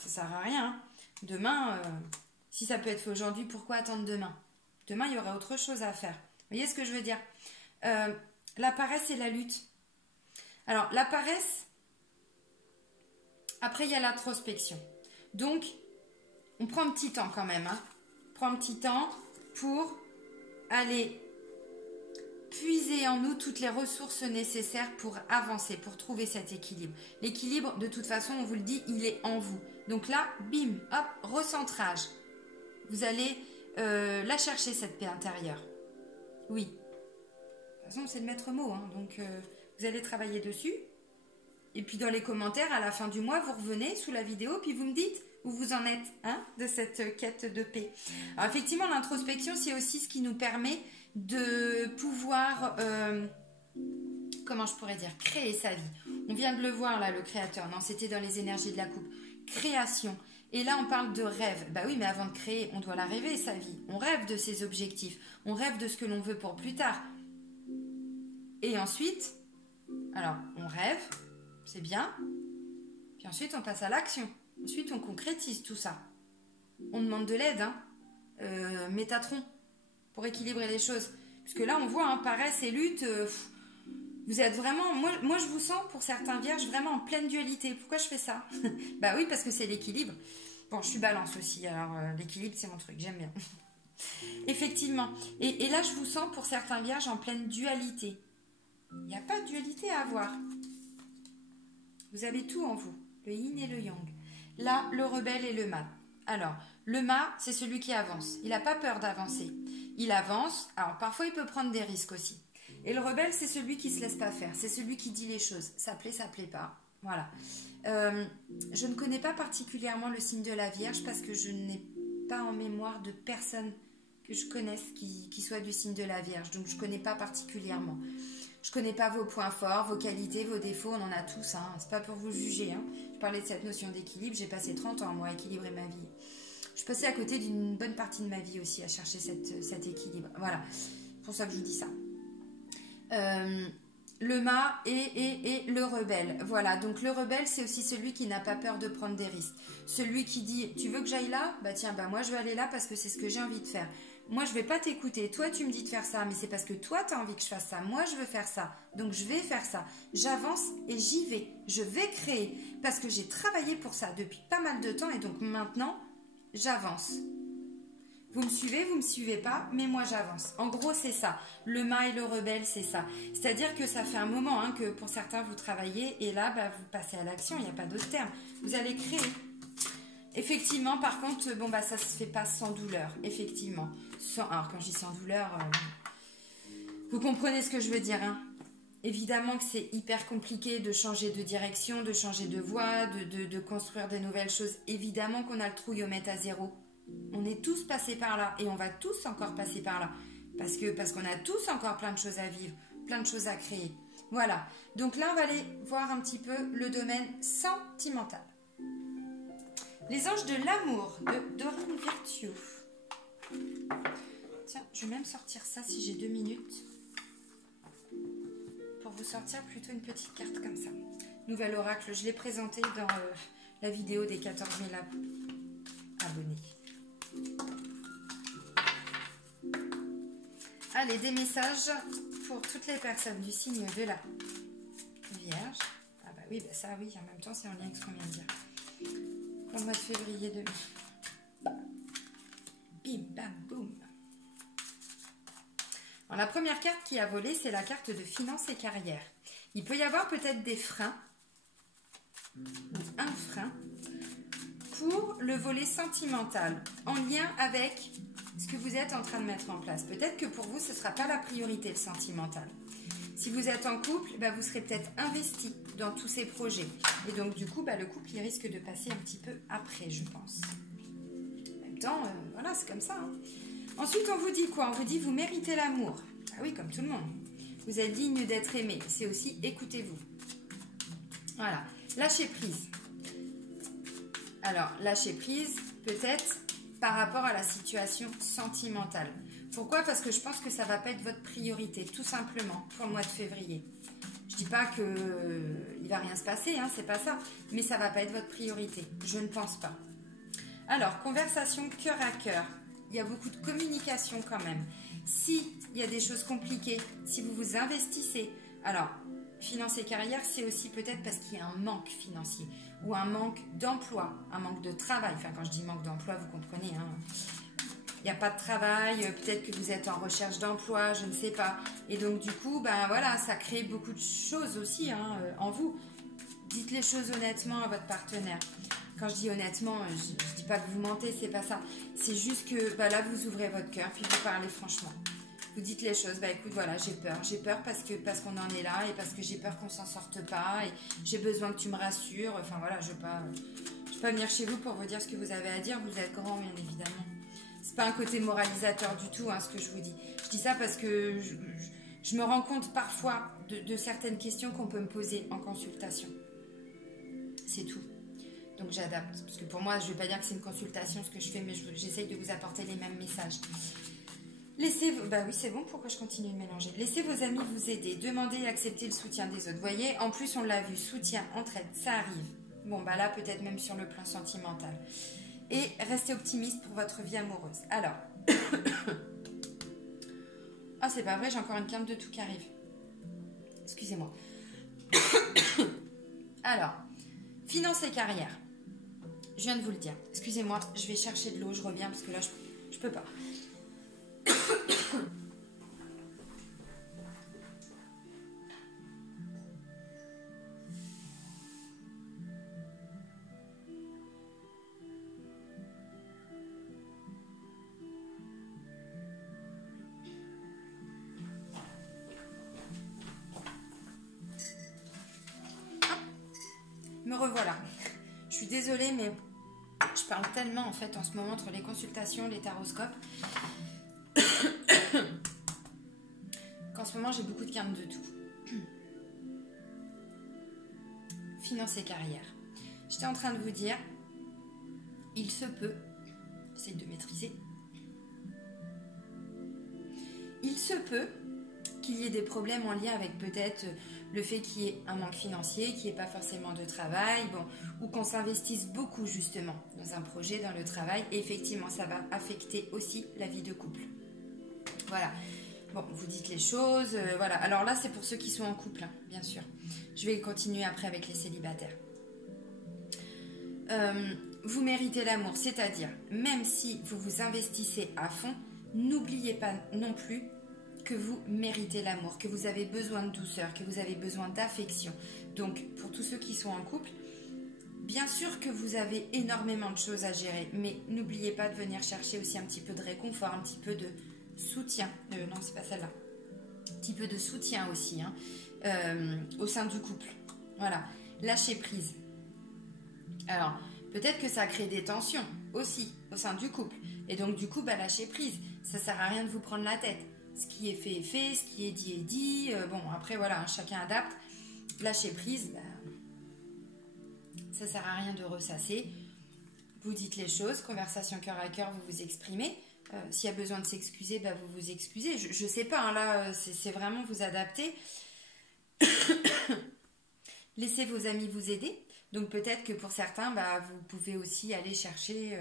Ça sert à rien. Hein. Demain, si ça peut être fait aujourd'hui, pourquoi attendre demain? Demain, il y aura autre chose à faire. Vous voyez ce que je veux dire? La paresse et la lutte. Alors, la paresse, après, il y a l'introspection. Donc, on prend un petit temps quand même. Hein. On prend un petit temps pour aller puiser en nous toutes les ressources nécessaires pour avancer, pour trouver cet équilibre. L'équilibre, de toute façon, on vous le dit, il est en vous. Donc là, bim, hop, recentrage. Vous allez la chercher, cette paix intérieure. Oui. De toute façon, c'est le maître mot. Hein, donc, vous allez travailler dessus. Et puis, dans les commentaires, à la fin du mois, vous revenez sous la vidéo, puis vous me dites où vous en êtes hein, de cette quête de paix. Alors, effectivement, l'introspection, c'est aussi ce qui nous permet de pouvoir, comment je pourrais dire, créer sa vie. On vient de le voir là, le créateur. Non, c'était dans les énergies de la coupe. Création. Et là, on parle de rêve. Bah oui, mais avant de créer, on doit la rêver, sa vie. On rêve de ses objectifs. On rêve de ce que l'on veut pour plus tard. Et ensuite, alors, on rêve, c'est bien. Puis ensuite, on passe à l'action. Ensuite, on concrétise tout ça. On demande de l'aide, hein, Métatron, pour équilibrer les choses. Parce que là, on voit, hein, paresse et lutte, vous êtes vraiment... Moi, je vous sens, pour certains vierges, vraiment en pleine dualité. Pourquoi je fais ça? Bah oui, parce que c'est l'équilibre. Bon, je suis balance aussi, alors l'équilibre, c'est mon truc, j'aime bien. Effectivement. Et là, je vous sens, pour certains vierges, en pleine dualité. Il n'y a pas de dualité à avoir. Vous avez tout en vous, le yin et le yang. Là, le rebelle et le mât. Alors, le mât, c'est celui qui avance. Il n'a pas peur d'avancer. Il avance. Alors, parfois, il peut prendre des risques aussi. Et le rebelle, c'est celui qui ne se laisse pas faire. C'est celui qui dit les choses. Ça plaît pas. Voilà. Je ne connais pas particulièrement le signe de la Vierge parce que je n'ai pas en mémoire de personne que je connaisse qui soit du signe de la Vierge. Donc, je ne connais pas particulièrement. Je ne connais pas vos points forts, vos qualités, vos défauts. On en a tous. Hein. Ce n'est pas pour vous juger. Hein. Je parlais de cette notion d'équilibre. J'ai passé 30 ans, moi, à équilibrer ma vie. Je passais à côté d'une bonne partie de ma vie aussi à chercher cet équilibre. Voilà. C'est pour ça que je vous dis ça. Le mât et le rebelle. Voilà, donc le rebelle, c'est aussi celui qui n'a pas peur de prendre des risques. Celui qui dit, tu veux que j'aille là? Bah tiens, bah moi je vais aller là parce que c'est ce que j'ai envie de faire. Moi je vais pas t'écouter, toi tu me dis de faire ça, mais c'est parce que toi tu as envie que je fasse ça. Moi je veux faire ça, donc je vais faire ça. J'avance et j'y vais. Je vais créer parce que j'ai travaillé pour ça depuis pas mal de temps et donc maintenant j'avance. Vous me suivez, vous me suivez pas, mais moi j'avance. En gros, c'est ça. Le mât et le rebelle, c'est ça. C'est-à-dire que ça fait un moment hein, que pour certains, vous travaillez et là, bah, vous passez à l'action. Il n'y a pas d'autre terme. Vous allez créer. Effectivement, par contre, bon, bah, ça ne se fait pas sans douleur. Effectivement. Alors, quand je dis sans douleur, vous comprenez ce que je veux dire. Hein. Évidemment que c'est hyper compliqué de changer de direction, de changer de voie, de construire de nouvelles choses. Évidemment qu'on a le trouillomètre à zéro. On est tous passés par là et on va tous encore passer par là parce qu'on a tous encore plein de choses à vivre, plein de choses à créer. Voilà, donc là on va aller voir un petit peu le domaine sentimental. Les anges de l'amour de Dorine Virtue. Tiens, je vais même sortir ça si j'ai 2 minutes pour vous sortir plutôt une petite carte comme ça. Nouvel oracle, je l'ai présenté dans la vidéo des 14 000 abonnés. Allez, des messages pour toutes les personnes du signe de la Vierge. Ah bah oui, bah ça oui, en même temps c'est en lien avec ce qu'on vient de dire. Pour le mois de février 2000. Bim, bam, boum. Alors, la première carte qui a volé, c'est la carte de finances et carrière. Il peut y avoir peut-être des freins, ou un frein, pour le volet sentimental, en lien avec ce que vous êtes en train de mettre en place. Peut-être que pour vous, ce ne sera pas la priorité, le sentimental. Si vous êtes en couple, bah, vous serez peut-être investi dans tous ces projets. Et donc, du coup, bah, le couple, il risque de passer un petit peu après, je pense. En même temps, voilà, c'est comme ça. Hein. Ensuite, on vous dit quoi? On vous dit, vous méritez l'amour. Ah oui, comme tout le monde. Vous êtes digne d'être aimé. C'est aussi, écoutez-vous. Voilà. Lâchez prise. Alors, lâcher prise, peut-être par rapport à la situation sentimentale. Pourquoi? Parce que je pense que ça ne va pas être votre priorité, tout simplement, pour le mois de février. Je ne dis pas qu'il ne va rien se passer, hein, c'est pas ça. Mais ça ne va pas être votre priorité. Je ne pense pas. Alors, conversation cœur à cœur. Il y a beaucoup de communication quand même. S'il y a des choses compliquées, si vous vous investissez, alors, finances et carrière, c'est aussi peut-être parce qu'il y a un manque financier ou un manque d'emploi, un manque de travail. Enfin, quand je dis manque d'emploi, vous comprenez. Hein. Il n'y a pas de travail, peut-être que vous êtes en recherche d'emploi, je ne sais pas. Et donc, du coup, ben voilà, ça crée beaucoup de choses aussi hein, en vous. Dites les choses honnêtement à votre partenaire. Quand je dis honnêtement, je ne dis pas que vous mentez, c'est pas ça. C'est juste que ben là, vous ouvrez votre cœur, puis vous parlez franchement. Vous dites les choses, bah écoute, voilà, j'ai peur parce qu'on en est là et parce que j'ai peur qu'on s'en sorte pas et j'ai besoin que tu me rassures. Enfin voilà, je vais pas venir chez vous pour vous dire ce que vous avez à dire, vous êtes grand bien évidemment. C'est pas un côté moralisateur du tout hein, ce que je vous dis. Je dis ça parce que je me rends compte parfois de certaines questions qu'on peut me poser en consultation. C'est tout. Donc j'adapte, parce que pour moi, je ne vais pas dire que c'est une consultation ce que je fais, mais j'essaye de vous apporter les mêmes messages. Bah oui, c'est bon, pourquoi je continue de mélanger? Laissez vos amis vous aider, demandez et acceptez le soutien des autres. Vous voyez, en plus, on l'a vu, soutien, entraide, ça arrive. Bon, bah là, peut-être même sur le plan sentimental. Et restez optimiste pour votre vie amoureuse. Alors. Ah, c'est pas vrai, j'ai encore une carte de tout qui arrive. Excusez-moi. Alors, finances et carrière. Je viens de vous le dire. Excusez-moi, je vais chercher de l'eau, je reviens parce que là, je peux pas. Me revoilà. Je suis désolée, mais je parle tellement en fait en ce moment entre les consultations, les taroscopes, qu'en ce moment j'ai beaucoup de cartes de tout. Finances et carrière. J'étais en train de vous dire, il se peut, j'essaie de maîtriser, il se peut qu'il y ait des problèmes en lien avec peut-être le fait qu'il y ait un manque financier, qu'il n'y ait pas forcément de travail, bon, ou qu'on s'investisse beaucoup justement dans un projet, dans le travail. Et effectivement, ça va affecter aussi la vie de couple. Voilà. Bon, vous dites les choses, voilà. Alors là, c'est pour ceux qui sont en couple, hein, bien sûr. Je vais continuer après avec les célibataires. Vous méritez l'amour, c'est-à-dire, même si vous vous investissez à fond, n'oubliez pas non plus que vous méritez l'amour, que vous avez besoin de douceur, que vous avez besoin d'affection. Donc, pour tous ceux qui sont en couple, bien sûr que vous avez énormément de choses à gérer, mais n'oubliez pas de venir chercher aussi un petit peu de réconfort, un petit peu de soutien. Non, c'est pas celle-là. Un petit peu de soutien aussi, hein, au sein du couple. Voilà, lâcher prise. Alors, peut-être que ça crée des tensions aussi au sein du couple. Et donc, du coup, bah, lâcher prise. Ça sert à rien de vous prendre la tête. Ce qui est fait, ce qui est dit. Bon, après, voilà, hein, chacun adapte. Lâcher prise, bah, ça sert à rien de ressasser. Vous dites les choses, conversation cœur à cœur, vous vous exprimez. S'il y a besoin de s'excuser, bah, vous vous excusez. Je sais pas, hein, là, c'est vraiment vous adapter. Laissez vos amis vous aider. Donc peut-être que pour certains, bah, vous pouvez aussi aller chercher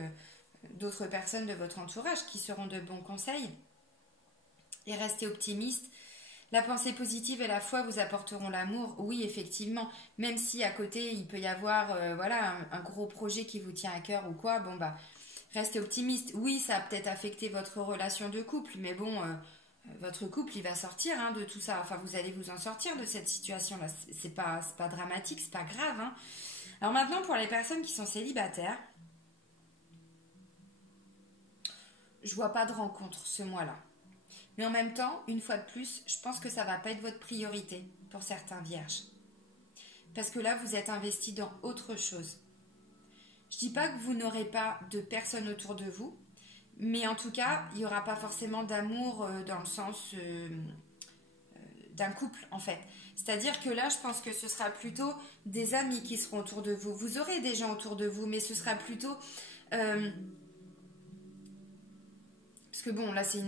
d'autres personnes de votre entourage qui seront de bons conseils. Et restez optimiste. La pensée positive et la foi vous apporteront l'amour. Oui, effectivement, même si à côté il peut y avoir voilà, un gros projet qui vous tient à cœur ou quoi, bon bah restez optimiste. Oui, ça a peut-être affecté votre relation de couple, mais bon, votre couple il va sortir hein, de tout ça. Enfin, vous allez vous en sortir de cette situation-là. C'est pas dramatique, c'est pas grave. Hein. Alors maintenant, pour les personnes qui sont célibataires, je vois pas de rencontre ce mois-là. Mais en même temps, une fois de plus, je pense que ça ne va pas être votre priorité pour certains vierges. Parce que là, vous êtes investi dans autre chose. Je ne dis pas que vous n'aurez pas de personnes autour de vous, mais en tout cas, il n'y aura pas forcément d'amour dans le sens d'un couple, en fait. C'est-à-dire que là, je pense que ce sera plutôt des amis qui seront autour de vous. Vous aurez des gens autour de vous, mais ce sera plutôt... Parce que bon, là, c'est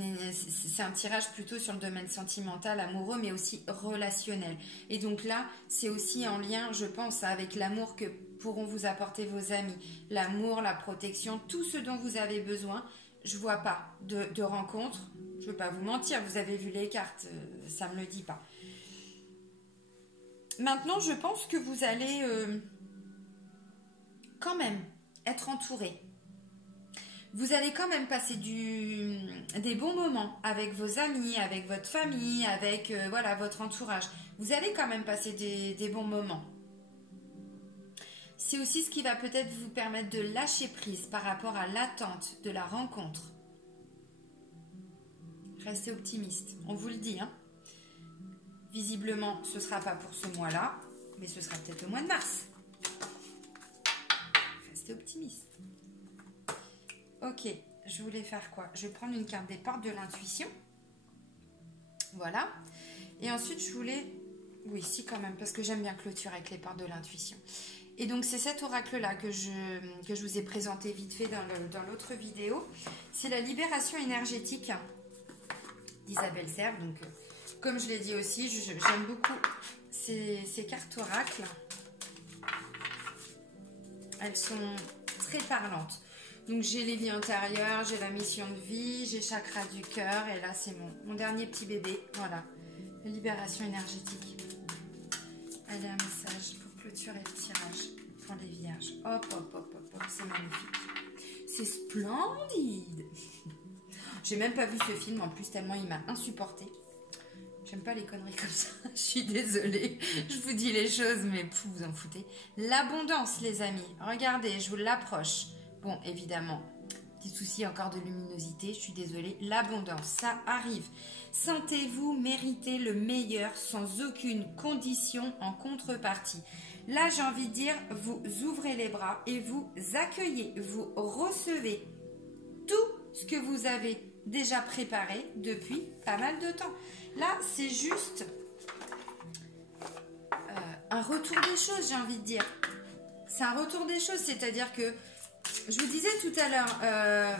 un tirage plutôt sur le domaine sentimental, amoureux, mais aussi relationnel. Et donc là, c'est aussi en lien, je pense, avec l'amour que pourront vous apporter vos amis. L'amour, la protection, tout ce dont vous avez besoin. Je ne vois pas de rencontre. Je ne veux pas vous mentir, vous avez vu les cartes, ça ne me le dit pas. Maintenant, je pense que vous allez quand même être entouré. Vous allez quand même passer des bons moments avec vos amis, avec votre famille, avec voilà, votre entourage. Vous allez quand même passer des bons moments. C'est aussi ce qui va peut-être vous permettre de lâcher prise par rapport à l'attente de la rencontre. Restez optimiste, on vous le dit. Hein. Visiblement, ce ne sera pas pour ce mois-là, mais ce sera peut-être le mois de mars. Restez optimiste. Ok, je voulais faire quoi? Je vais prendre une carte des portes de l'intuition. Voilà. Et ensuite, je voulais... Oui, si quand même, parce que j'aime bien clôturer avec les portes de l'intuition. Et donc, c'est cet oracle-là que je vous ai présenté vite fait dans l'autre vidéo. C'est la libération énergétique d'Isabelle Serre. Donc, comme je l'ai dit aussi, j'aime beaucoup ces cartes oracles. elles sont très parlantes. Donc j'ai les vies antérieures, j'ai la mission de vie, j'ai chakra du cœur et là c'est mon dernier petit bébé. Voilà, la libération énergétique. Allez, un message pour clôturer le tirage pour les vierges. Hop, hop, hop, hop, hop, c'est magnifique. C'est splendide. J'ai même pas vu ce film en plus tellement il m'a insupporté. J'aime pas les conneries comme ça, je suis désolée. Je vous dis les choses mais vous en foutez. L'abondance les amis, regardez, je vous l'approche. Bon, évidemment, petit souci encore de luminosité, je suis désolée. L'abondance, ça arrive. Sentez-vous mériter le meilleur sans aucune condition en contrepartie. Là, j'ai envie de dire, vous ouvrez les bras et vous accueillez, vous recevez tout ce que vous avez déjà préparé depuis pas mal de temps. Là, c'est juste un retour des choses, j'ai envie de dire. C'est un retour des choses, c'est-à-dire que je vous disais tout à l'heure,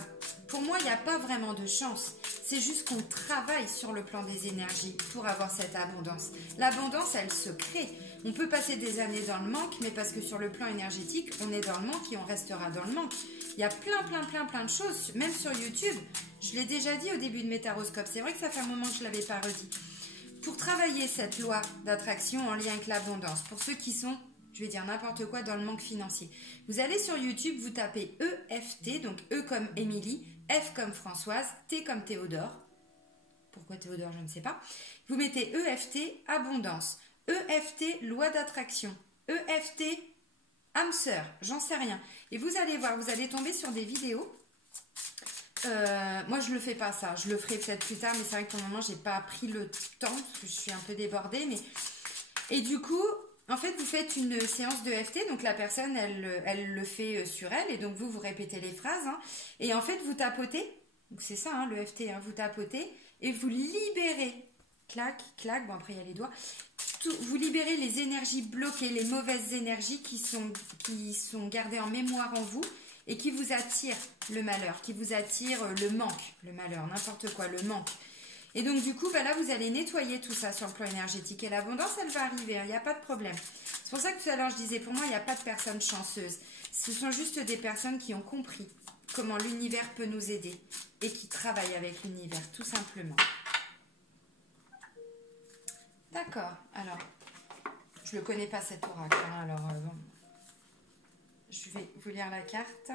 pour moi, il n'y a pas vraiment de chance. C'est juste qu'on travaille sur le plan des énergies pour avoir cette abondance. L'abondance, elle se crée. On peut passer des années dans le manque, mais parce que sur le plan énergétique, on est dans le manque et on restera dans le manque. Il y a plein de choses, même sur YouTube. Je l'ai déjà dit au début de mes taroscopes. C'est vrai que ça fait un moment que je ne l'avais pas redit. Pour travailler cette loi d'attraction en lien avec l'abondance, pour ceux qui sont... je vais dire n'importe quoi dans le manque financier. Vous allez sur YouTube, vous tapez EFT, donc E comme Émilie, F comme Françoise, T comme Théodore. Pourquoi Théodore, je ne sais pas. Vous mettez EFT, abondance. EFT, loi d'attraction. EFT, âme sœur, j'en sais rien. Et vous allez voir, vous allez tomber sur des vidéos. Moi, je ne le fais pas ça. Je le ferai peut-être plus tard, mais c'est vrai que pour le moment, je n'ai pas pris le temps, parce que je suis un peu débordée. Mais... Et du coup... en fait, vous faites une séance de EFT, donc la personne, elle le fait sur elle, et donc vous répétez les phrases, hein, et en fait, vous tapotez, donc c'est ça, hein, le EFT, hein, vous tapotez, et vous libérez, clac, clac, bon après il y a les doigts, vous libérez les énergies bloquées, les mauvaises énergies qui sont gardées en mémoire en vous, et qui vous attirent le malheur, qui vous attirent le manque, le malheur, n'importe quoi, le manque. Et donc du coup, là, vous allez nettoyer tout ça sur le plan énergétique. Et l'abondance, elle va arriver, il n'y a pas de problème. C'est pour ça que tout à l'heure, je disais, pour moi, il n'y a pas de personnes chanceuses. Ce sont juste des personnes qui ont compris comment l'univers peut nous aider et qui travaillent avec l'univers, tout simplement. D'accord, alors, je ne le connais pas cet oracle, hein, alors bon. Je vais vous lire la carte.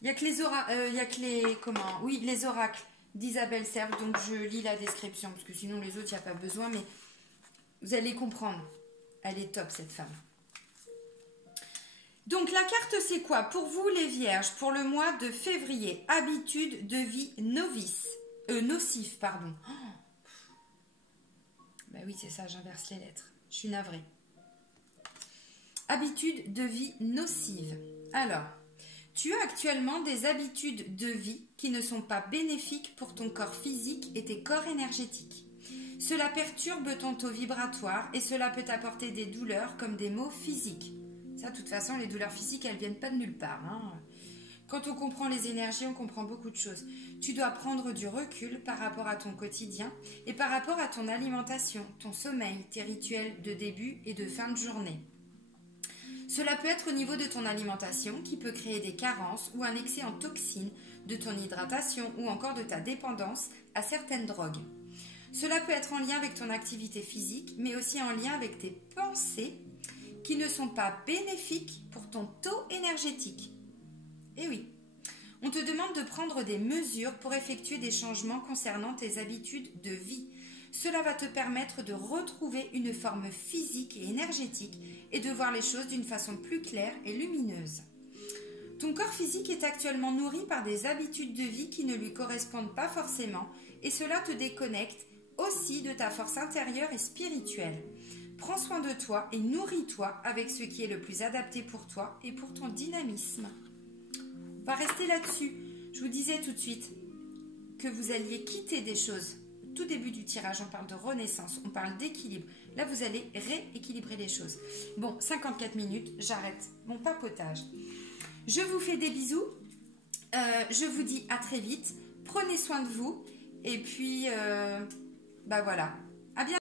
Il n'y a que les oracles, les oracles d'Isabelle Serve, donc je lis la description, parce que sinon les autres, il n'y a pas besoin, mais vous allez comprendre. Elle est top, cette femme. Donc la carte, c'est quoi? Pour vous, les vierges, pour le mois de février, habitude de vie nocif, pardon. Ben oui, c'est ça, j'inverse les lettres. Je suis navrée. Habitude de vie nocive. Alors, tu as actuellement des habitudes de vie qui ne sont pas bénéfiques pour ton corps physique et tes corps énergétiques. Cela perturbe ton taux vibratoire et cela peut t'apporter des douleurs comme des maux physiques. Ça, de toute façon, les douleurs physiques, elles ne viennent pas de nulle part, hein. Quand on comprend les énergies, on comprend beaucoup de choses. Tu dois prendre du recul par rapport à ton quotidien et par rapport à ton alimentation, ton sommeil, tes rituels de début et de fin de journée. Cela peut être au niveau de ton alimentation qui peut créer des carences ou un excès en toxines, de ton hydratation ou encore de ta dépendance à certaines drogues. Cela peut être en lien avec ton activité physique, mais aussi en lien avec tes pensées qui ne sont pas bénéfiques pour ton taux énergétique. Eh oui, on te demande de prendre des mesures pour effectuer des changements concernant tes habitudes de vie. Cela va te permettre de retrouver une forme physique et énergétique et de voir les choses d'une façon plus claire et lumineuse. Ton corps physique est actuellement nourri par des habitudes de vie qui ne lui correspondent pas forcément et cela te déconnecte aussi de ta force intérieure et spirituelle. Prends soin de toi et nourris-toi avec ce qui est le plus adapté pour toi et pour ton dynamisme. On va rester là-dessus. Je vous disais tout de suite que vous alliez quitter des choses. Au tout début du tirage, on parle de renaissance, on parle d'équilibre. Là, vous allez rééquilibrer les choses. Bon, 54 minutes, j'arrête mon papotage. Je vous fais des bisous. Je vous dis à très vite. Prenez soin de vous. Et puis, voilà.